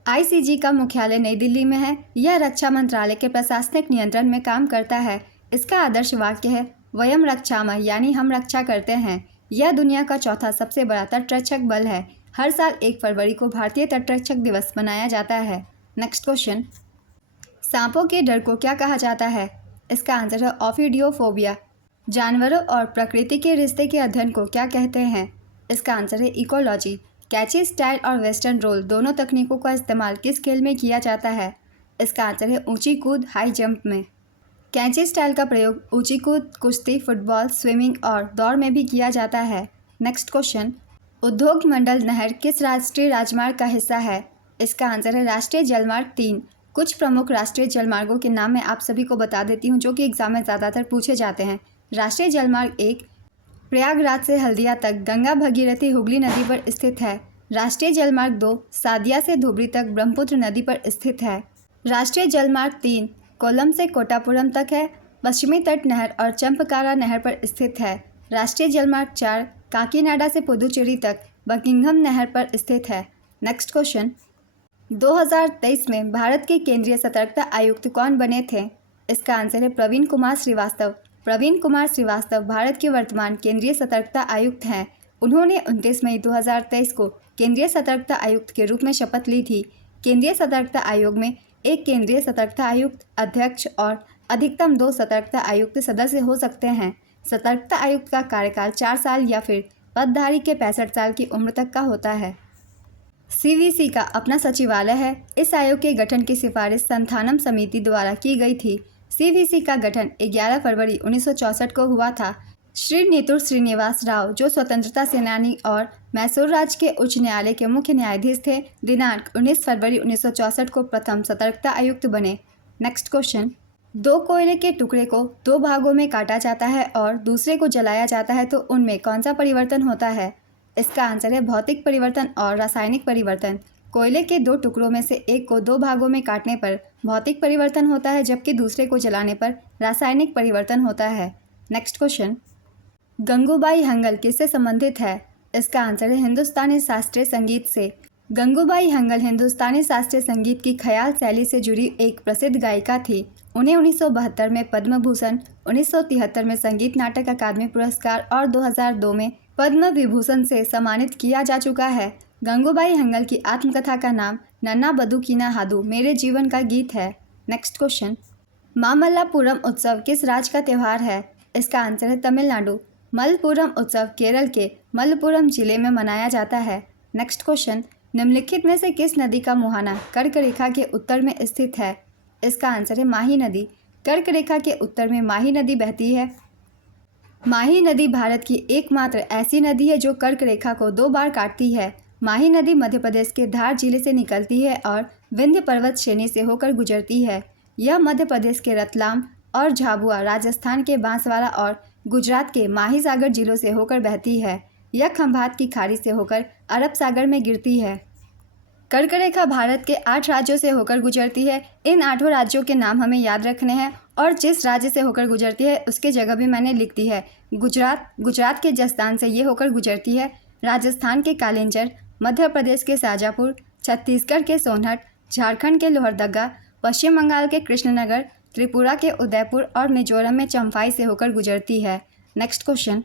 आईसीजी का मुख्यालय नई दिल्ली में है। यह रक्षा मंत्रालय के प्रशासनिक नियंत्रण में काम करता है। इसका आदर्श वाक्य है वयम रक्षामः, यानी हम रक्षा करते हैं। यह दुनिया का चौथा सबसे बड़ा तटरक्षक बल है। हर साल 1 फरवरी को भारतीय तटरक्षक दिवस मनाया जाता है। नेक्स्ट क्वेश्चन, सांपों के डर को क्या कहा जाता है? इसका आंसर है ऑफिडियोफोबिया। जानवरों और प्रकृति के रिश्ते के अध्ययन को क्या कहते हैं? इसका आंसर है इकोलॉजी। कैची स्टाइल और वेस्टर्न रोल दोनों तकनीकों का इस्तेमाल किस खेल में किया जाता है? इसका आंसर है ऊंची कूद, हाई जंप में। कैची स्टाइल का प्रयोग ऊंची कूद, कुश्ती, फुटबॉल, स्विमिंग और दौड़ में भी किया जाता है। नेक्स्ट क्वेश्चन, उद्योग मंडल नहर किस राष्ट्रीय राजमार्ग का हिस्सा है? इसका आंसर है राष्ट्रीय जलमार्ग 3। कुछ प्रमुख राष्ट्रीय जलमार्गों के नाम मैं आप सभी को बता देती हूँ जो कि एग्जाम में ज़्यादातर पूछे जाते हैं। राष्ट्रीय जलमार्ग 1 प्रयागराज से हल्दिया तक गंगा भगीरथी हुगली नदी पर स्थित है। राष्ट्रीय जलमार्ग 2 सादिया से धुबरी तक ब्रह्मपुत्र नदी पर स्थित है। राष्ट्रीय जलमार्ग 3 कोल्लम से कोटापुरम तक है, पश्चिमी तट नहर और चंपकारा नहर पर स्थित है। राष्ट्रीय जलमार्ग 4 काकीनाडा से पुदुचेरी तक बकिंघम नहर पर स्थित है। नेक्स्ट क्वेश्चन, 2023 में भारत के केंद्रीय सतर्कता आयुक्त कौन बने थे? इसका आंसर है प्रवीण कुमार श्रीवास्तव। प्रवीण कुमार श्रीवास्तव भारत के वर्तमान केंद्रीय सतर्कता आयुक्त हैं। उन्होंने 29 मई 2023 को केंद्रीय सतर्कता आयुक्त के रूप में शपथ ली थी। केंद्रीय सतर्कता आयोग में एक केंद्रीय सतर्कता आयुक्त, अध्यक्ष और अधिकतम 2 सतर्कता आयुक्त सदस्य हो सकते हैं। सतर्कता आयुक्त का कार्यकाल 4 साल या फिर पदधारी के 65 साल की उम्र तक का होता है। CVC का अपना सचिवालय है। इस आयोग के गठन की सिफारिश संथानम समिति द्वारा की गई थी। CVC का गठन 11 फरवरी 1964 को हुआ था। श्री नेतुर श्रीनिवास राव, जो स्वतंत्रता सेनानी और मैसूर राज्य के उच्च न्यायालय के मुख्य न्यायाधीश थे, दिनांक 19 फरवरी 1964 को प्रथम सतर्कता आयुक्त बने। नेक्स्ट क्वेश्चन, 2 कोयले के टुकड़े को 2 भागों में काटा जाता है और दूसरे को जलाया जाता है तो उनमें कौन सा परिवर्तन होता है? इसका आंसर है भौतिक परिवर्तन और रासायनिक परिवर्तन। कोयले के 2 टुकड़ों में से एक को 2 भागों में काटने पर भौतिक परिवर्तन होता है, जबकि दूसरे को जलाने पर रासायनिक परिवर्तन होता है। नेक्स्ट क्वेश्चन, गंगूबाई हंगल किससे संबंधित है? इसका आंसर है हिंदुस्तानी शास्त्रीय संगीत से। गंगूबाई हंगल हिंदुस्तानी शास्त्रीय संगीत की ख्याल शैली से जुड़ी एक प्रसिद्ध गायिका थी। उन्हें 1972 में पद्म भूषण, 1973 में संगीत नाटक अकादमी पुरस्कार और 2002 में पद्म विभूषण से सम्मानित किया जा चुका है। गंगूबाई हंगल की आत्मकथा का नाम नन्ना बदुकीना हादू मेरे जीवन का गीत है। नेक्स्ट क्वेश्चन, मामल्लापुरम उत्सव किस राज्य का त्यौहार है? इसका आंसर है तमिलनाडु। मलपुरम उत्सव केरल के मलपुरम जिले में मनाया जाता है। नेक्स्ट क्वेश्चन, निम्नलिखित में से किस नदी का मुहाना कर्क रेखा के उत्तर में स्थित है? इसका आंसर है माही नदी। कर्क रेखा के उत्तर में माही नदी बहती है। माही नदी भारत की एकमात्र ऐसी नदी है जो कर्क रेखा को 2 बार काटती है। माही नदी मध्य प्रदेश के धार जिले से निकलती है और विंध्य पर्वत श्रेणी से होकर गुजरती है। यह मध्य प्रदेश के रतलाम और झाबुआ, राजस्थान के बांसवाड़ा और गुजरात के माहीसागर जिलों से होकर बहती है। यह खंभात की खाड़ी से होकर अरब सागर में गिरती है। कर्क रेखा भारत के 8 राज्यों से होकर गुजरती है। इन 8 राज्यों के नाम हमें याद रखने हैं और जिस राज्य से होकर गुजरती है उसकी जगह भी मैंने लिख दी है। गुजरात के जसदान से ये होकर गुजरती है। राजस्थान के कालिंजर, मध्य प्रदेश के शाजापुर, छत्तीसगढ़ के सोनहट, झारखंड के लोहरदगा, पश्चिम बंगाल के कृष्णनगर, त्रिपुरा के उदयपुर और मिजोरम में चम्फाई से होकर गुजरती है। नेक्स्ट क्वेश्चन,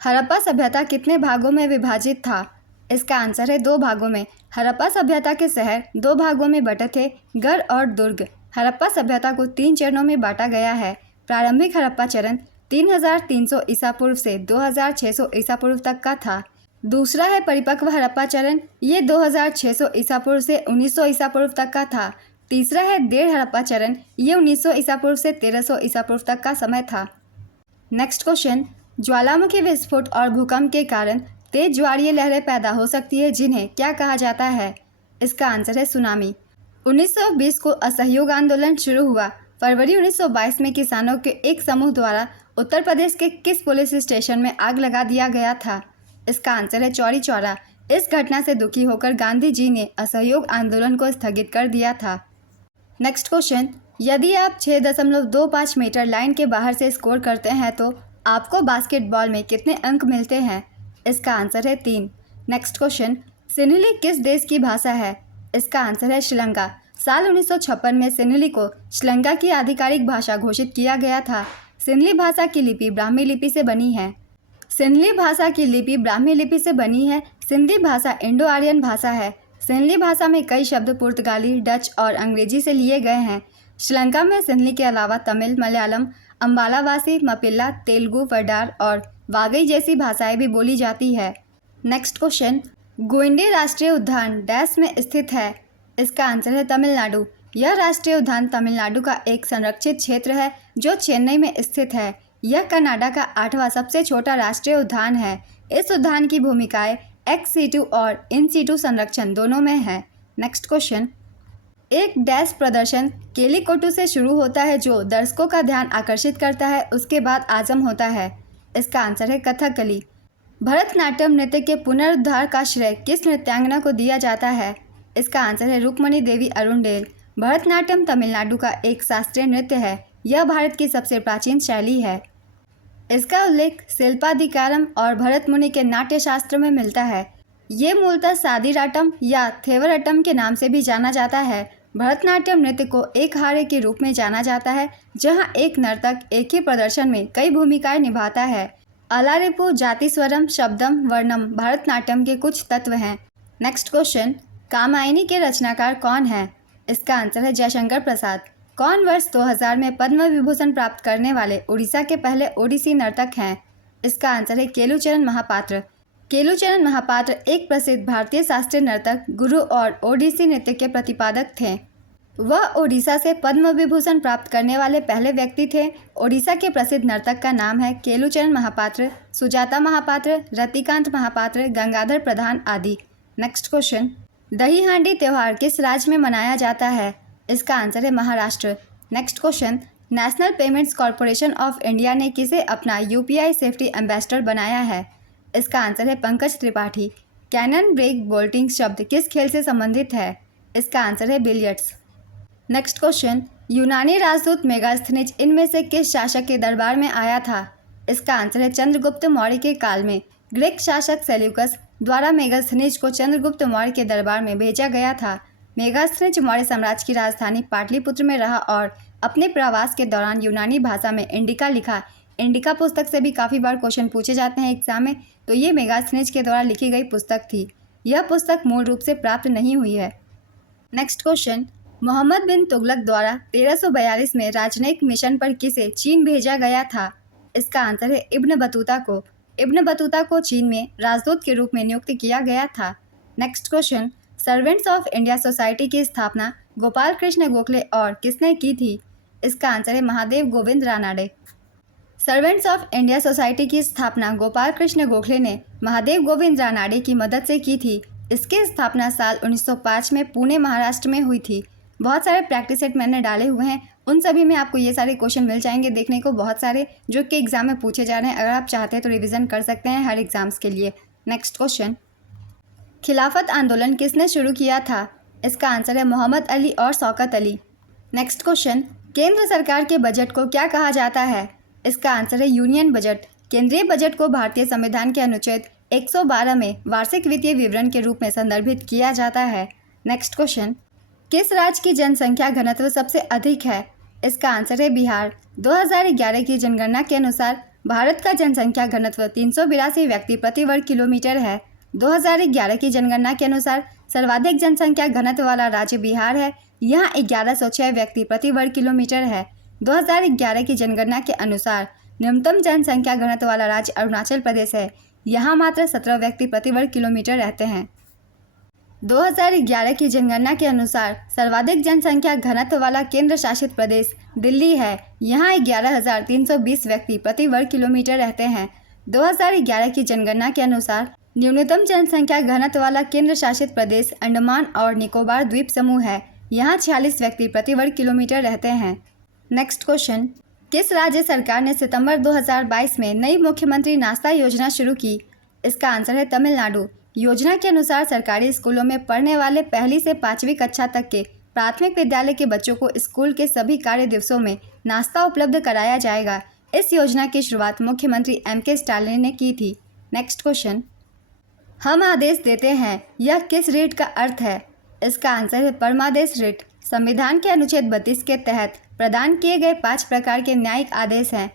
हड़प्पा सभ्यता कितने भागों में विभाजित था? इसका आंसर है 2 भागों में। हड़प्पा सभ्यता के शहर 2 भागों में बटे थे, गढ़ और दुर्ग। हड़प्पा सभ्यता को 3 चरणों में बांटा गया है। प्रारंभिक हड़प्पा चरण 3300 ईसा पूर्व से 2600 ईसा पूर्व तक का था। दूसरा है परिपक्व हड़प्पा चरण, ये 2600 ईसा पूर्व से 1900 ईसा पूर्व तक का था। तीसरा है डेढ़ हड़प्पा चरण, ये 1900 ईसा पूर्व से 1300 ईसा पूर्व तक का समय था। नेक्स्ट क्वेश्चन, ज्वालामुखी विस्फोट और भूकंप के कारण तेज ज्वारीय लहरें पैदा हो सकती है, जिन्हें क्या कहा जाता है? इसका आंसर है सुनामी। 1920 को असहयोग आंदोलन शुरू हुआ। फरवरी 1922 में किसानों के एक समूह द्वारा उत्तर प्रदेश के किस पुलिस स्टेशन में आग लगा दिया गया था? इसका आंसर है चौरी चौरा। इस घटना से दुखी होकर गांधी जी ने असहयोग आंदोलन को स्थगित कर दिया था। नेक्स्ट क्वेश्चन, यदि आप 6.25 मीटर लाइन के बाहर से स्कोर करते हैं तो आपको बास्केटबॉल में कितने अंक मिलते हैं? इसका आंसर है 3। नेक्स्ट क्वेश्चन, सिन्हली किस देश की भाषा है? इसका आंसर है श्रीलंका। साल 1956 में सिन्हली को श्रीलंका की आधिकारिक भाषा घोषित किया गया था। सिन्हली भाषा की लिपि ब्राह्मी लिपि से बनी है। सिन्हली भाषा की लिपि ब्राह्मी लिपि से बनी है। सिंधी भाषा इंडो आर्यन भाषा है। सिन्हली भाषा में कई शब्द पुर्तगाली, डच और अंग्रेजी से लिए गए हैं। श्रीलंका में सिन्हली के अलावा तमिल, मलयालम, अम्बालावासी, मपिल्ला, तेलुगु, वडार और वागई जैसी भाषाएं भी बोली जाती है। नेक्स्ट क्वेश्चन, गोइंडे राष्ट्रीय उद्यान डैश में स्थित है? इसका आंसर है तमिलनाडु। यह राष्ट्रीय उद्यान तमिलनाडु का एक संरक्षित क्षेत्र है जो चेन्नई में स्थित है। यह कनाडा का 8वां सबसे छोटा राष्ट्रीय उद्यान है। इस उद्यान की भूमिकाएं एक्स सीटू और इन सीटू संरक्षण दोनों में है। नेक्स्ट क्वेश्चन, एक डैश प्रदर्शन केलीकोटू से शुरू होता है जो दर्शकों का ध्यान आकर्षित करता है, उसके बाद आजम होता है। इसका आंसर है कथकली। भरतनाट्यम नृत्य के पुनरुद्धार का श्रेय किस नृत्यांगना को दिया जाता है? इसका आंसर है रुक्मणी देवी अरुणडेल। भरतनाट्यम तमिलनाडु का एक शास्त्रीय नृत्य है। यह भारत की सबसे प्राचीन शैली है। इसका उल्लेख शिल्पाधिकारम और भरत मुनि के नाट्य शास्त्र में मिलता है। ये मूलतः सादिराटम या थेवरटम के नाम से भी जाना जाता है। भरतनाट्यम नृत्य को एक हारे के रूप में जाना जाता है, जहां एक नर्तक एक ही प्रदर्शन में कई भूमिकाएं निभाता है। अलारिपु, जातिस्वरम, शब्दम, वर्णम भरतनाट्यम के कुछ तत्व हैं। नेक्स्ट क्वेश्चन, कामायनी के रचनाकार कौन है? इसका आंसर है जयशंकर प्रसाद। कौन वर्ष 2000 में पद्म विभूषण प्राप्त करने वाले उड़ीसा के पहले ओडिसी नर्तक हैं? इसका आंसर है केलुचरण महापात्र। केलुचरण महापात्र एक प्रसिद्ध भारतीय शास्त्रीय नर्तक, गुरु और ओडिसी नृत्य के प्रतिपादक थे। वह ओडिशा से पद्म विभूषण प्राप्त करने वाले पहले व्यक्ति थे। ओडिशा के प्रसिद्ध नर्तक का नाम है केलुचरण महापात्र, सुजाता महापात्र, रतिकांत महापात्र, गंगाधर प्रधान आदि। नेक्स्ट क्वेश्चन, दही हांडी त्यौहार किस राज्य में मनाया जाता है? इसका आंसर है Maharashtra. Next question, national payments corporation of India ने किसे अपना यूपीआई सेफ्टी एम्बेसडर बनाया है? इसका आंसर है Pankaj Tripathi. Cannon break bolting शब्द किस खेल से संबंधित है? इसका आंसर है बिलियर्ड्स। नेक्स्ट क्वेश्चन, यूनानी राजदूत मेगास्थनीज इनमें से किस शासक के दरबार में आया था? इसका आंसर है चंद्रगुप्त मौर्य के काल में। ग्रीक शासक सेल्यूकस द्वारा मेगास्थनीज को चंद्रगुप्त मौर्य के दरबार में भेजा गया था। मेगास्थनीज मौर्य साम्राज्य की राजधानी पाटलिपुत्र में रहा और अपने प्रवास के दौरान यूनानी भाषा में इंडिका लिखा। इंडिका पुस्तक से भी काफ़ी बार क्वेश्चन पूछे जाते हैं एग्जाम में, तो ये मेगास्थनीज के द्वारा लिखी गई पुस्तक थी। यह पुस्तक मूल रूप से प्राप्त नहीं हुई है। नेक्स्ट क्वेश्चन, मोहम्मद बिन तुगलक द्वारा 1342 में राजनयिक मिशन पर किसे चीन भेजा गया था? इसका आंसर है इब्न बतूता को। इब्न बतूता को चीन में राजदूत के रूप में नियुक्त किया गया था। Next question, servants of India society की स्थापना गोपाल कृष्ण गोखले और किसने की थी? इसका आंसर है Mahadev Govind Ranade. Servants of India society की स्थापना गोपाल कृष्ण गोखले ने महादेव गोविंद रानाडे की मदद से की थी। इसकी स्थापना साल 1905 में पुणे महाराष्ट्र में हुई थी। बहुत सारे प्रैक्टिस सेट मैंने डाले हुए हैं, उन सभी में आपको ये सारे क्वेश्चन मिल जाएंगे देखने को, बहुत सारे जो कि एग्जाम में पूछे जा रहे हैं। अगर आप चाहते हैं तो रिवीजन कर सकते हैं हर एग्जाम्स के लिए। नेक्स्ट क्वेश्चन, खिलाफत आंदोलन किसने शुरू किया था? इसका आंसर है मोहम्मद अली और शौकत अली। नेक्स्ट क्वेश्चन, केंद्र सरकार के बजट को क्या कहा जाता है? इसका आंसर है यूनियन बजट। केंद्रीय बजट को भारतीय संविधान के अनुच्छेद 112 में वार्षिक वित्तीय विवरण के रूप में संदर्भित किया जाता है। नेक्स्ट क्वेश्चन, किस राज्य की जनसंख्या घनत्व सबसे अधिक है? इसका आंसर है बिहार। 2011 की जनगणना के अनुसार भारत का जनसंख्या घनत्व 382 व्यक्ति प्रति वर्ग किलोमीटर है। 2011 की जनगणना के अनुसार सर्वाधिक जनसंख्या घनत्व वाला राज्य बिहार है। यहाँ 1106 व्यक्ति प्रति वर्ग किलोमीटर है। 2011 की जनगणना के अनुसार न्यूनतम जनसंख्या घनत्व वाला राज्य अरुणाचल प्रदेश है। यहाँ मात्र 17 व्यक्ति प्रति वर्ग किलोमीटर रहते हैं। 2011 की जनगणना के अनुसार सर्वाधिक जनसंख्या घनत्व वाला केंद्र शासित प्रदेश दिल्ली है। यहाँ 11,320 व्यक्ति प्रति वर्ग किलोमीटर रहते हैं। 2011 की जनगणना के अनुसार न्यूनतम जनसंख्या घनत्व वाला केंद्र शासित प्रदेश अंडमान और निकोबार द्वीप समूह है। यहाँ 46 व्यक्ति प्रति वर्ग किलोमीटर रहते हैं। नेक्स्ट क्वेश्चन, किस राज्य सरकार ने सितंबर 2022 में नई मुख्यमंत्री नाश्ता योजना शुरू की? इसका आंसर है तमिलनाडु। योजना के अनुसार सरकारी स्कूलों में पढ़ने वाले पहली से 5वीं कक्षा तक के प्राथमिक विद्यालय के बच्चों को स्कूल के सभी कार्य दिवसों में नाश्ता उपलब्ध कराया जाएगा। इस योजना की शुरुआत मुख्यमंत्री M.K. स्टालिन ने की थी। नेक्स्ट क्वेश्चन, हम आदेश देते हैं, यह किस रीट का अर्थ है? इसका आंसर है परमादेश रीट। संविधान के अनुच्छेद 32 के तहत प्रदान किए गए 5 प्रकार के न्यायिक आदेश हैं।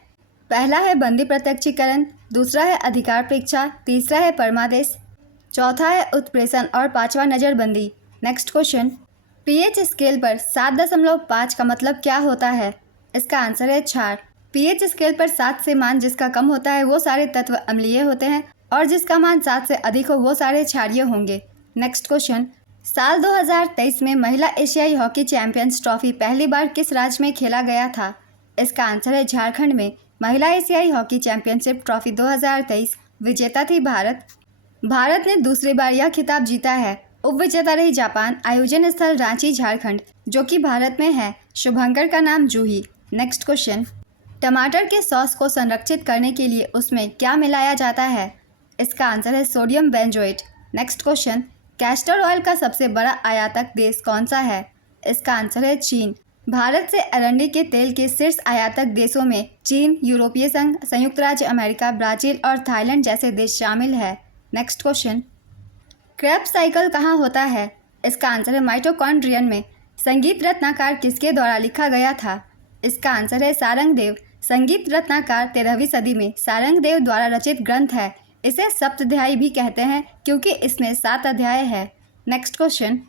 पहला है बंदी प्रत्यक्षीकरण, दूसरा है अधिकार परीक्षा, तीसरा है परमादेश, चौथा है उत्प्रेषण और पांचवा नज़रबंदी। नेक्स्ट क्वेश्चन, पीएच स्केल पर 7.5 का मतलब क्या होता है? इसका आंसर है क्षार। पीएच स्केल पर 7 से मान जिसका कम होता है वो सारे तत्व अम्लीय होते हैं और जिसका मान 7 से अधिक हो वो सारे क्षारीय होंगे। नेक्स्ट क्वेश्चन, साल 2023 में महिला एशियाई हॉकी चैंपियंस ट्रॉफी पहली बार किस राज्य में खेला गया था? इसका आंसर है झारखंड में। महिला एशियाई हॉकी चैंपियनशिप ट्रॉफी 2023 विजेता थी भारत। भारत ने दूसरी बार यह खिताब जीता है। उपविजेता रही जापान। आयोजन स्थल रांची झारखंड जो कि भारत में है। शुभंकर का नाम जूही। नेक्स्ट क्वेश्चन, टमाटर के सॉस को संरक्षित करने के लिए उसमें क्या मिलाया जाता है? इसका आंसर है sodium benzoate. Next question, castor oil का सबसे बड़ा आयातक देश कौन सा है? इसका आंसर है चीन। भारत से अरंडी के तेल के शीर्ष आयातक देशों में चीन, यूरोपीय संघ, संयुक्त राज्य अमेरिका, ब्राज़ील और थाईलैंड जैसे देश शामिल है। नेक्स्ट क्वेश्चन, क्रेब्स साइकिल कहाँ होता है? इसका आंसर है माइटोकॉन्ड्रियन में। संगीत रत्नाकर किसके द्वारा लिखा गया था? इसका आंसर है सारंगदेव। संगीत रत्नाकर 13वीं सदी में सारंगदेव द्वारा रचित ग्रंथ है। इसे सप्तध्यायी भी कहते हैं क्योंकि इसमें 7 अध्याय है। नेक्स्ट क्वेश्चन,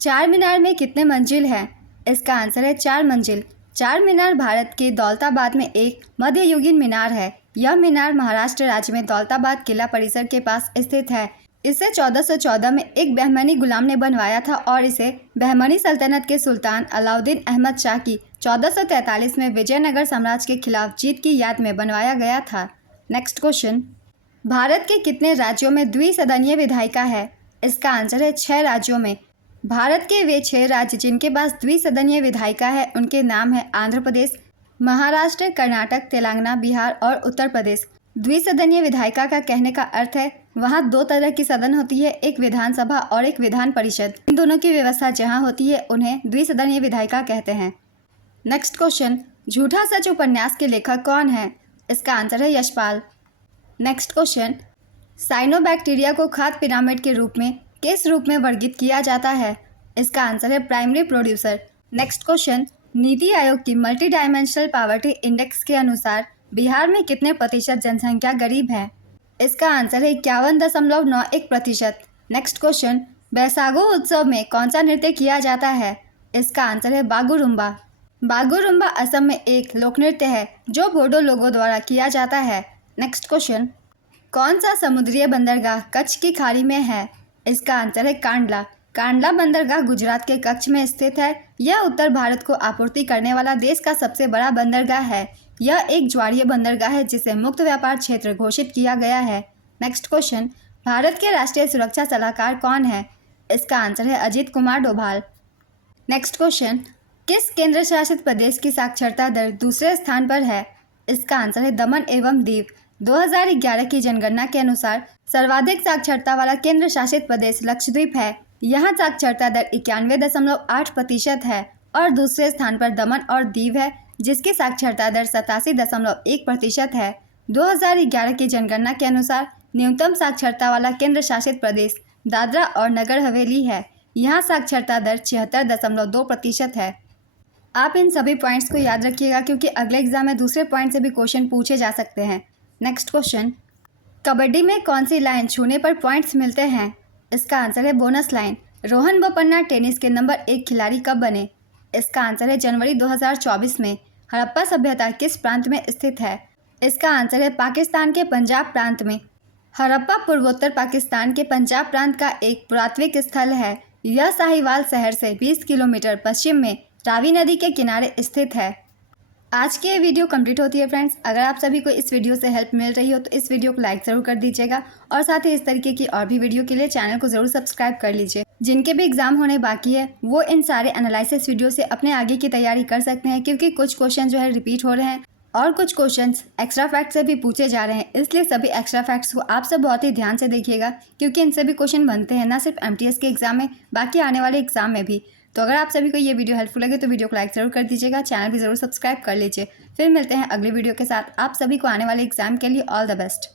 चार मीनार में कितने मंजिल हैं? इसका आंसर है 4 मंजिल। चार मीनार भारत के दौलताबाद में एक मध्ययुगीन मीनार है। यह मीनार महाराष्ट्र राज्य में दौलताबाद किला परिसर के पास स्थित है। इसे 1414 में एक बहमनी गुलाम ने बनवाया था और इसे बहमनी सल्तनत के सुल्तान अलाउद्दीन अहमद शाह की 1443 में विजयनगर साम्राज्य के खिलाफ जीत की याद में बनवाया गया था। नेक्स्ट क्वेश्चन, भारत के कितने राज्यों में द्विसदनीय विधायिका है? इसका आंसर है 6 राज्यों में। भारत के वे 6 राज्य जिनके पास द्विसदनीय विधायिका है उनके नाम है आंध्र प्रदेश, महाराष्ट्र, कर्नाटक, तेलंगाना, बिहार और उत्तर प्रदेश। द्विसदनीय विधायिका का कहने का अर्थ है वहाँ 2 तरह की सदन होती है, एक विधानसभा और एक विधान परिषद। इन दोनों की व्यवस्था जहाँ होती है उन्हें द्विसदनीय विधायिका कहते हैं। नेक्स्ट क्वेश्चन, झूठा सच उपन्यास के लेखक कौन है? इसका आंसर है यशपाल। नेक्स्ट क्वेश्चन, साइनोबैक्टीरिया को खाद्य पिरामिड के रूप में किस रूप में वर्गीकृत किया जाता है? इसका आंसर है primary producer. Next question, NITI Aayog की मल्टी डायमेंशनल पॉवर्टी इंडेक्स के अनुसार बिहार में कितने प्रतिशत जनसंख्या गरीब है? इसका आंसर है 51.91%। नेक्स्ट क्वेश्चन, बैसागु उत्सव में कौन सा नृत्य किया जाता है? इसका आंसर है बागुरुम्बा। बागुरुम्बा असम में एक लोक नृत्य है जो बोडो लोगों द्वारा किया जाता है। नेक्स्ट क्वेश्चन, कौन सा समुद्रीय बंदरगाह कच्छ की खाड़ी में है? इसका आंसर है कांडला। कांडला बंदरगाह गुजरात के कच्छ में स्थित है। यह उत्तर भारत को आपूर्ति करने वाला देश का सबसे बड़ा बंदरगाह है। यह एक ज्वारीय बंदरगाह है जिसे मुक्त व्यापार क्षेत्र घोषित किया गया है। नेक्स्ट क्वेश्चन, भारत के राष्ट्रीय सुरक्षा सलाहकार कौन है? इसका आंसर है अजीत कुमार डोभाल। नेक्स्ट क्वेश्चन, किस केंद्र शासित प्रदेश की साक्षरता दर दूसरे स्थान पर है? इसका आंसर है दमन एवं दीव। 2011 की जनगणना के अनुसार सर्वाधिक साक्षरता वाला केंद्र शासित प्रदेश लक्षद्वीप है। यहाँ साक्षरता दर 91.8% है और दूसरे स्थान पर दमन और दीव है जिसकी साक्षरता दर 87.1% है। 2011 की जनगणना के अनुसार न्यूनतम साक्षरता वाला केंद्र शासित प्रदेश दादरा और नगर हवेली है। यहाँ साक्षरता दर 76.2% है। आप इन सभी पॉइंट्स को याद रखिएगा क्योंकि अगले एग्जाम में दूसरे पॉइंट से भी क्वेश्चन पूछे जा सकते हैं। नेक्स्ट क्वेश्चन, कबड्डी में कौन सी लाइन छूने पर पॉइंट्स मिलते हैं? इसका आंसर है bonus line. Rohan Bopanna tennis के नंबर 1 खिलाड़ी कब बने? इसका आंसर है जनवरी 2024 में। हड़प्पा सभ्यता किस प्रांत में स्थित है? इसका आंसर है पाकिस्तान के पंजाब प्रांत में। हड़प्पा पूर्वोत्तर पाकिस्तान के पंजाब प्रांत का एक पुरातात्विक स्थल है। यह साहिवाल शहर से 20 किलोमीटर पश्चिम में रावी नदी के किनारे स्थित है। आज की ये वीडियो कंप्लीट होती है फ्रेंड्स। अगर आप सभी को इस वीडियो से हेल्प मिल रही हो तो इस वीडियो को लाइक ज़रूर कर दीजिएगा और साथ ही इस तरीके की और भी वीडियो के लिए चैनल को ज़रूर सब्सक्राइब कर लीजिए। जिनके भी एग्जाम होने बाकी है वो इन सारे एनालिसिस वीडियो से अपने आगे की तैयारी कर सकते हैं क्योंकि कुछ क्वेश्चन जो है रिपीट हो रहे हैं और कुछ क्वेश्चंस एक्स्ट्रा फैक्ट से भी पूछे जा रहे हैं। इसलिए सभी एक्स्ट्रा फैक्ट्स को आप सब बहुत ही ध्यान से देखिएगा क्योंकि इनसे भी क्वेश्चन बनते हैं ना सिर्फ MTS के एग्जाम में बाकी आने वाले एग्जाम में भी। तो अगर आप सभी को ये वीडियो हेल्पफुल लगे तो वीडियो को लाइक ज़रूर कर दीजिएगा, चैनल भी ज़रूर सब्सक्राइब कर लीजिए। फिर मिलते हैं अगले वीडियो के साथ। आप सभी को आने वाले एग्जाम के लिए ऑल द बेस्ट।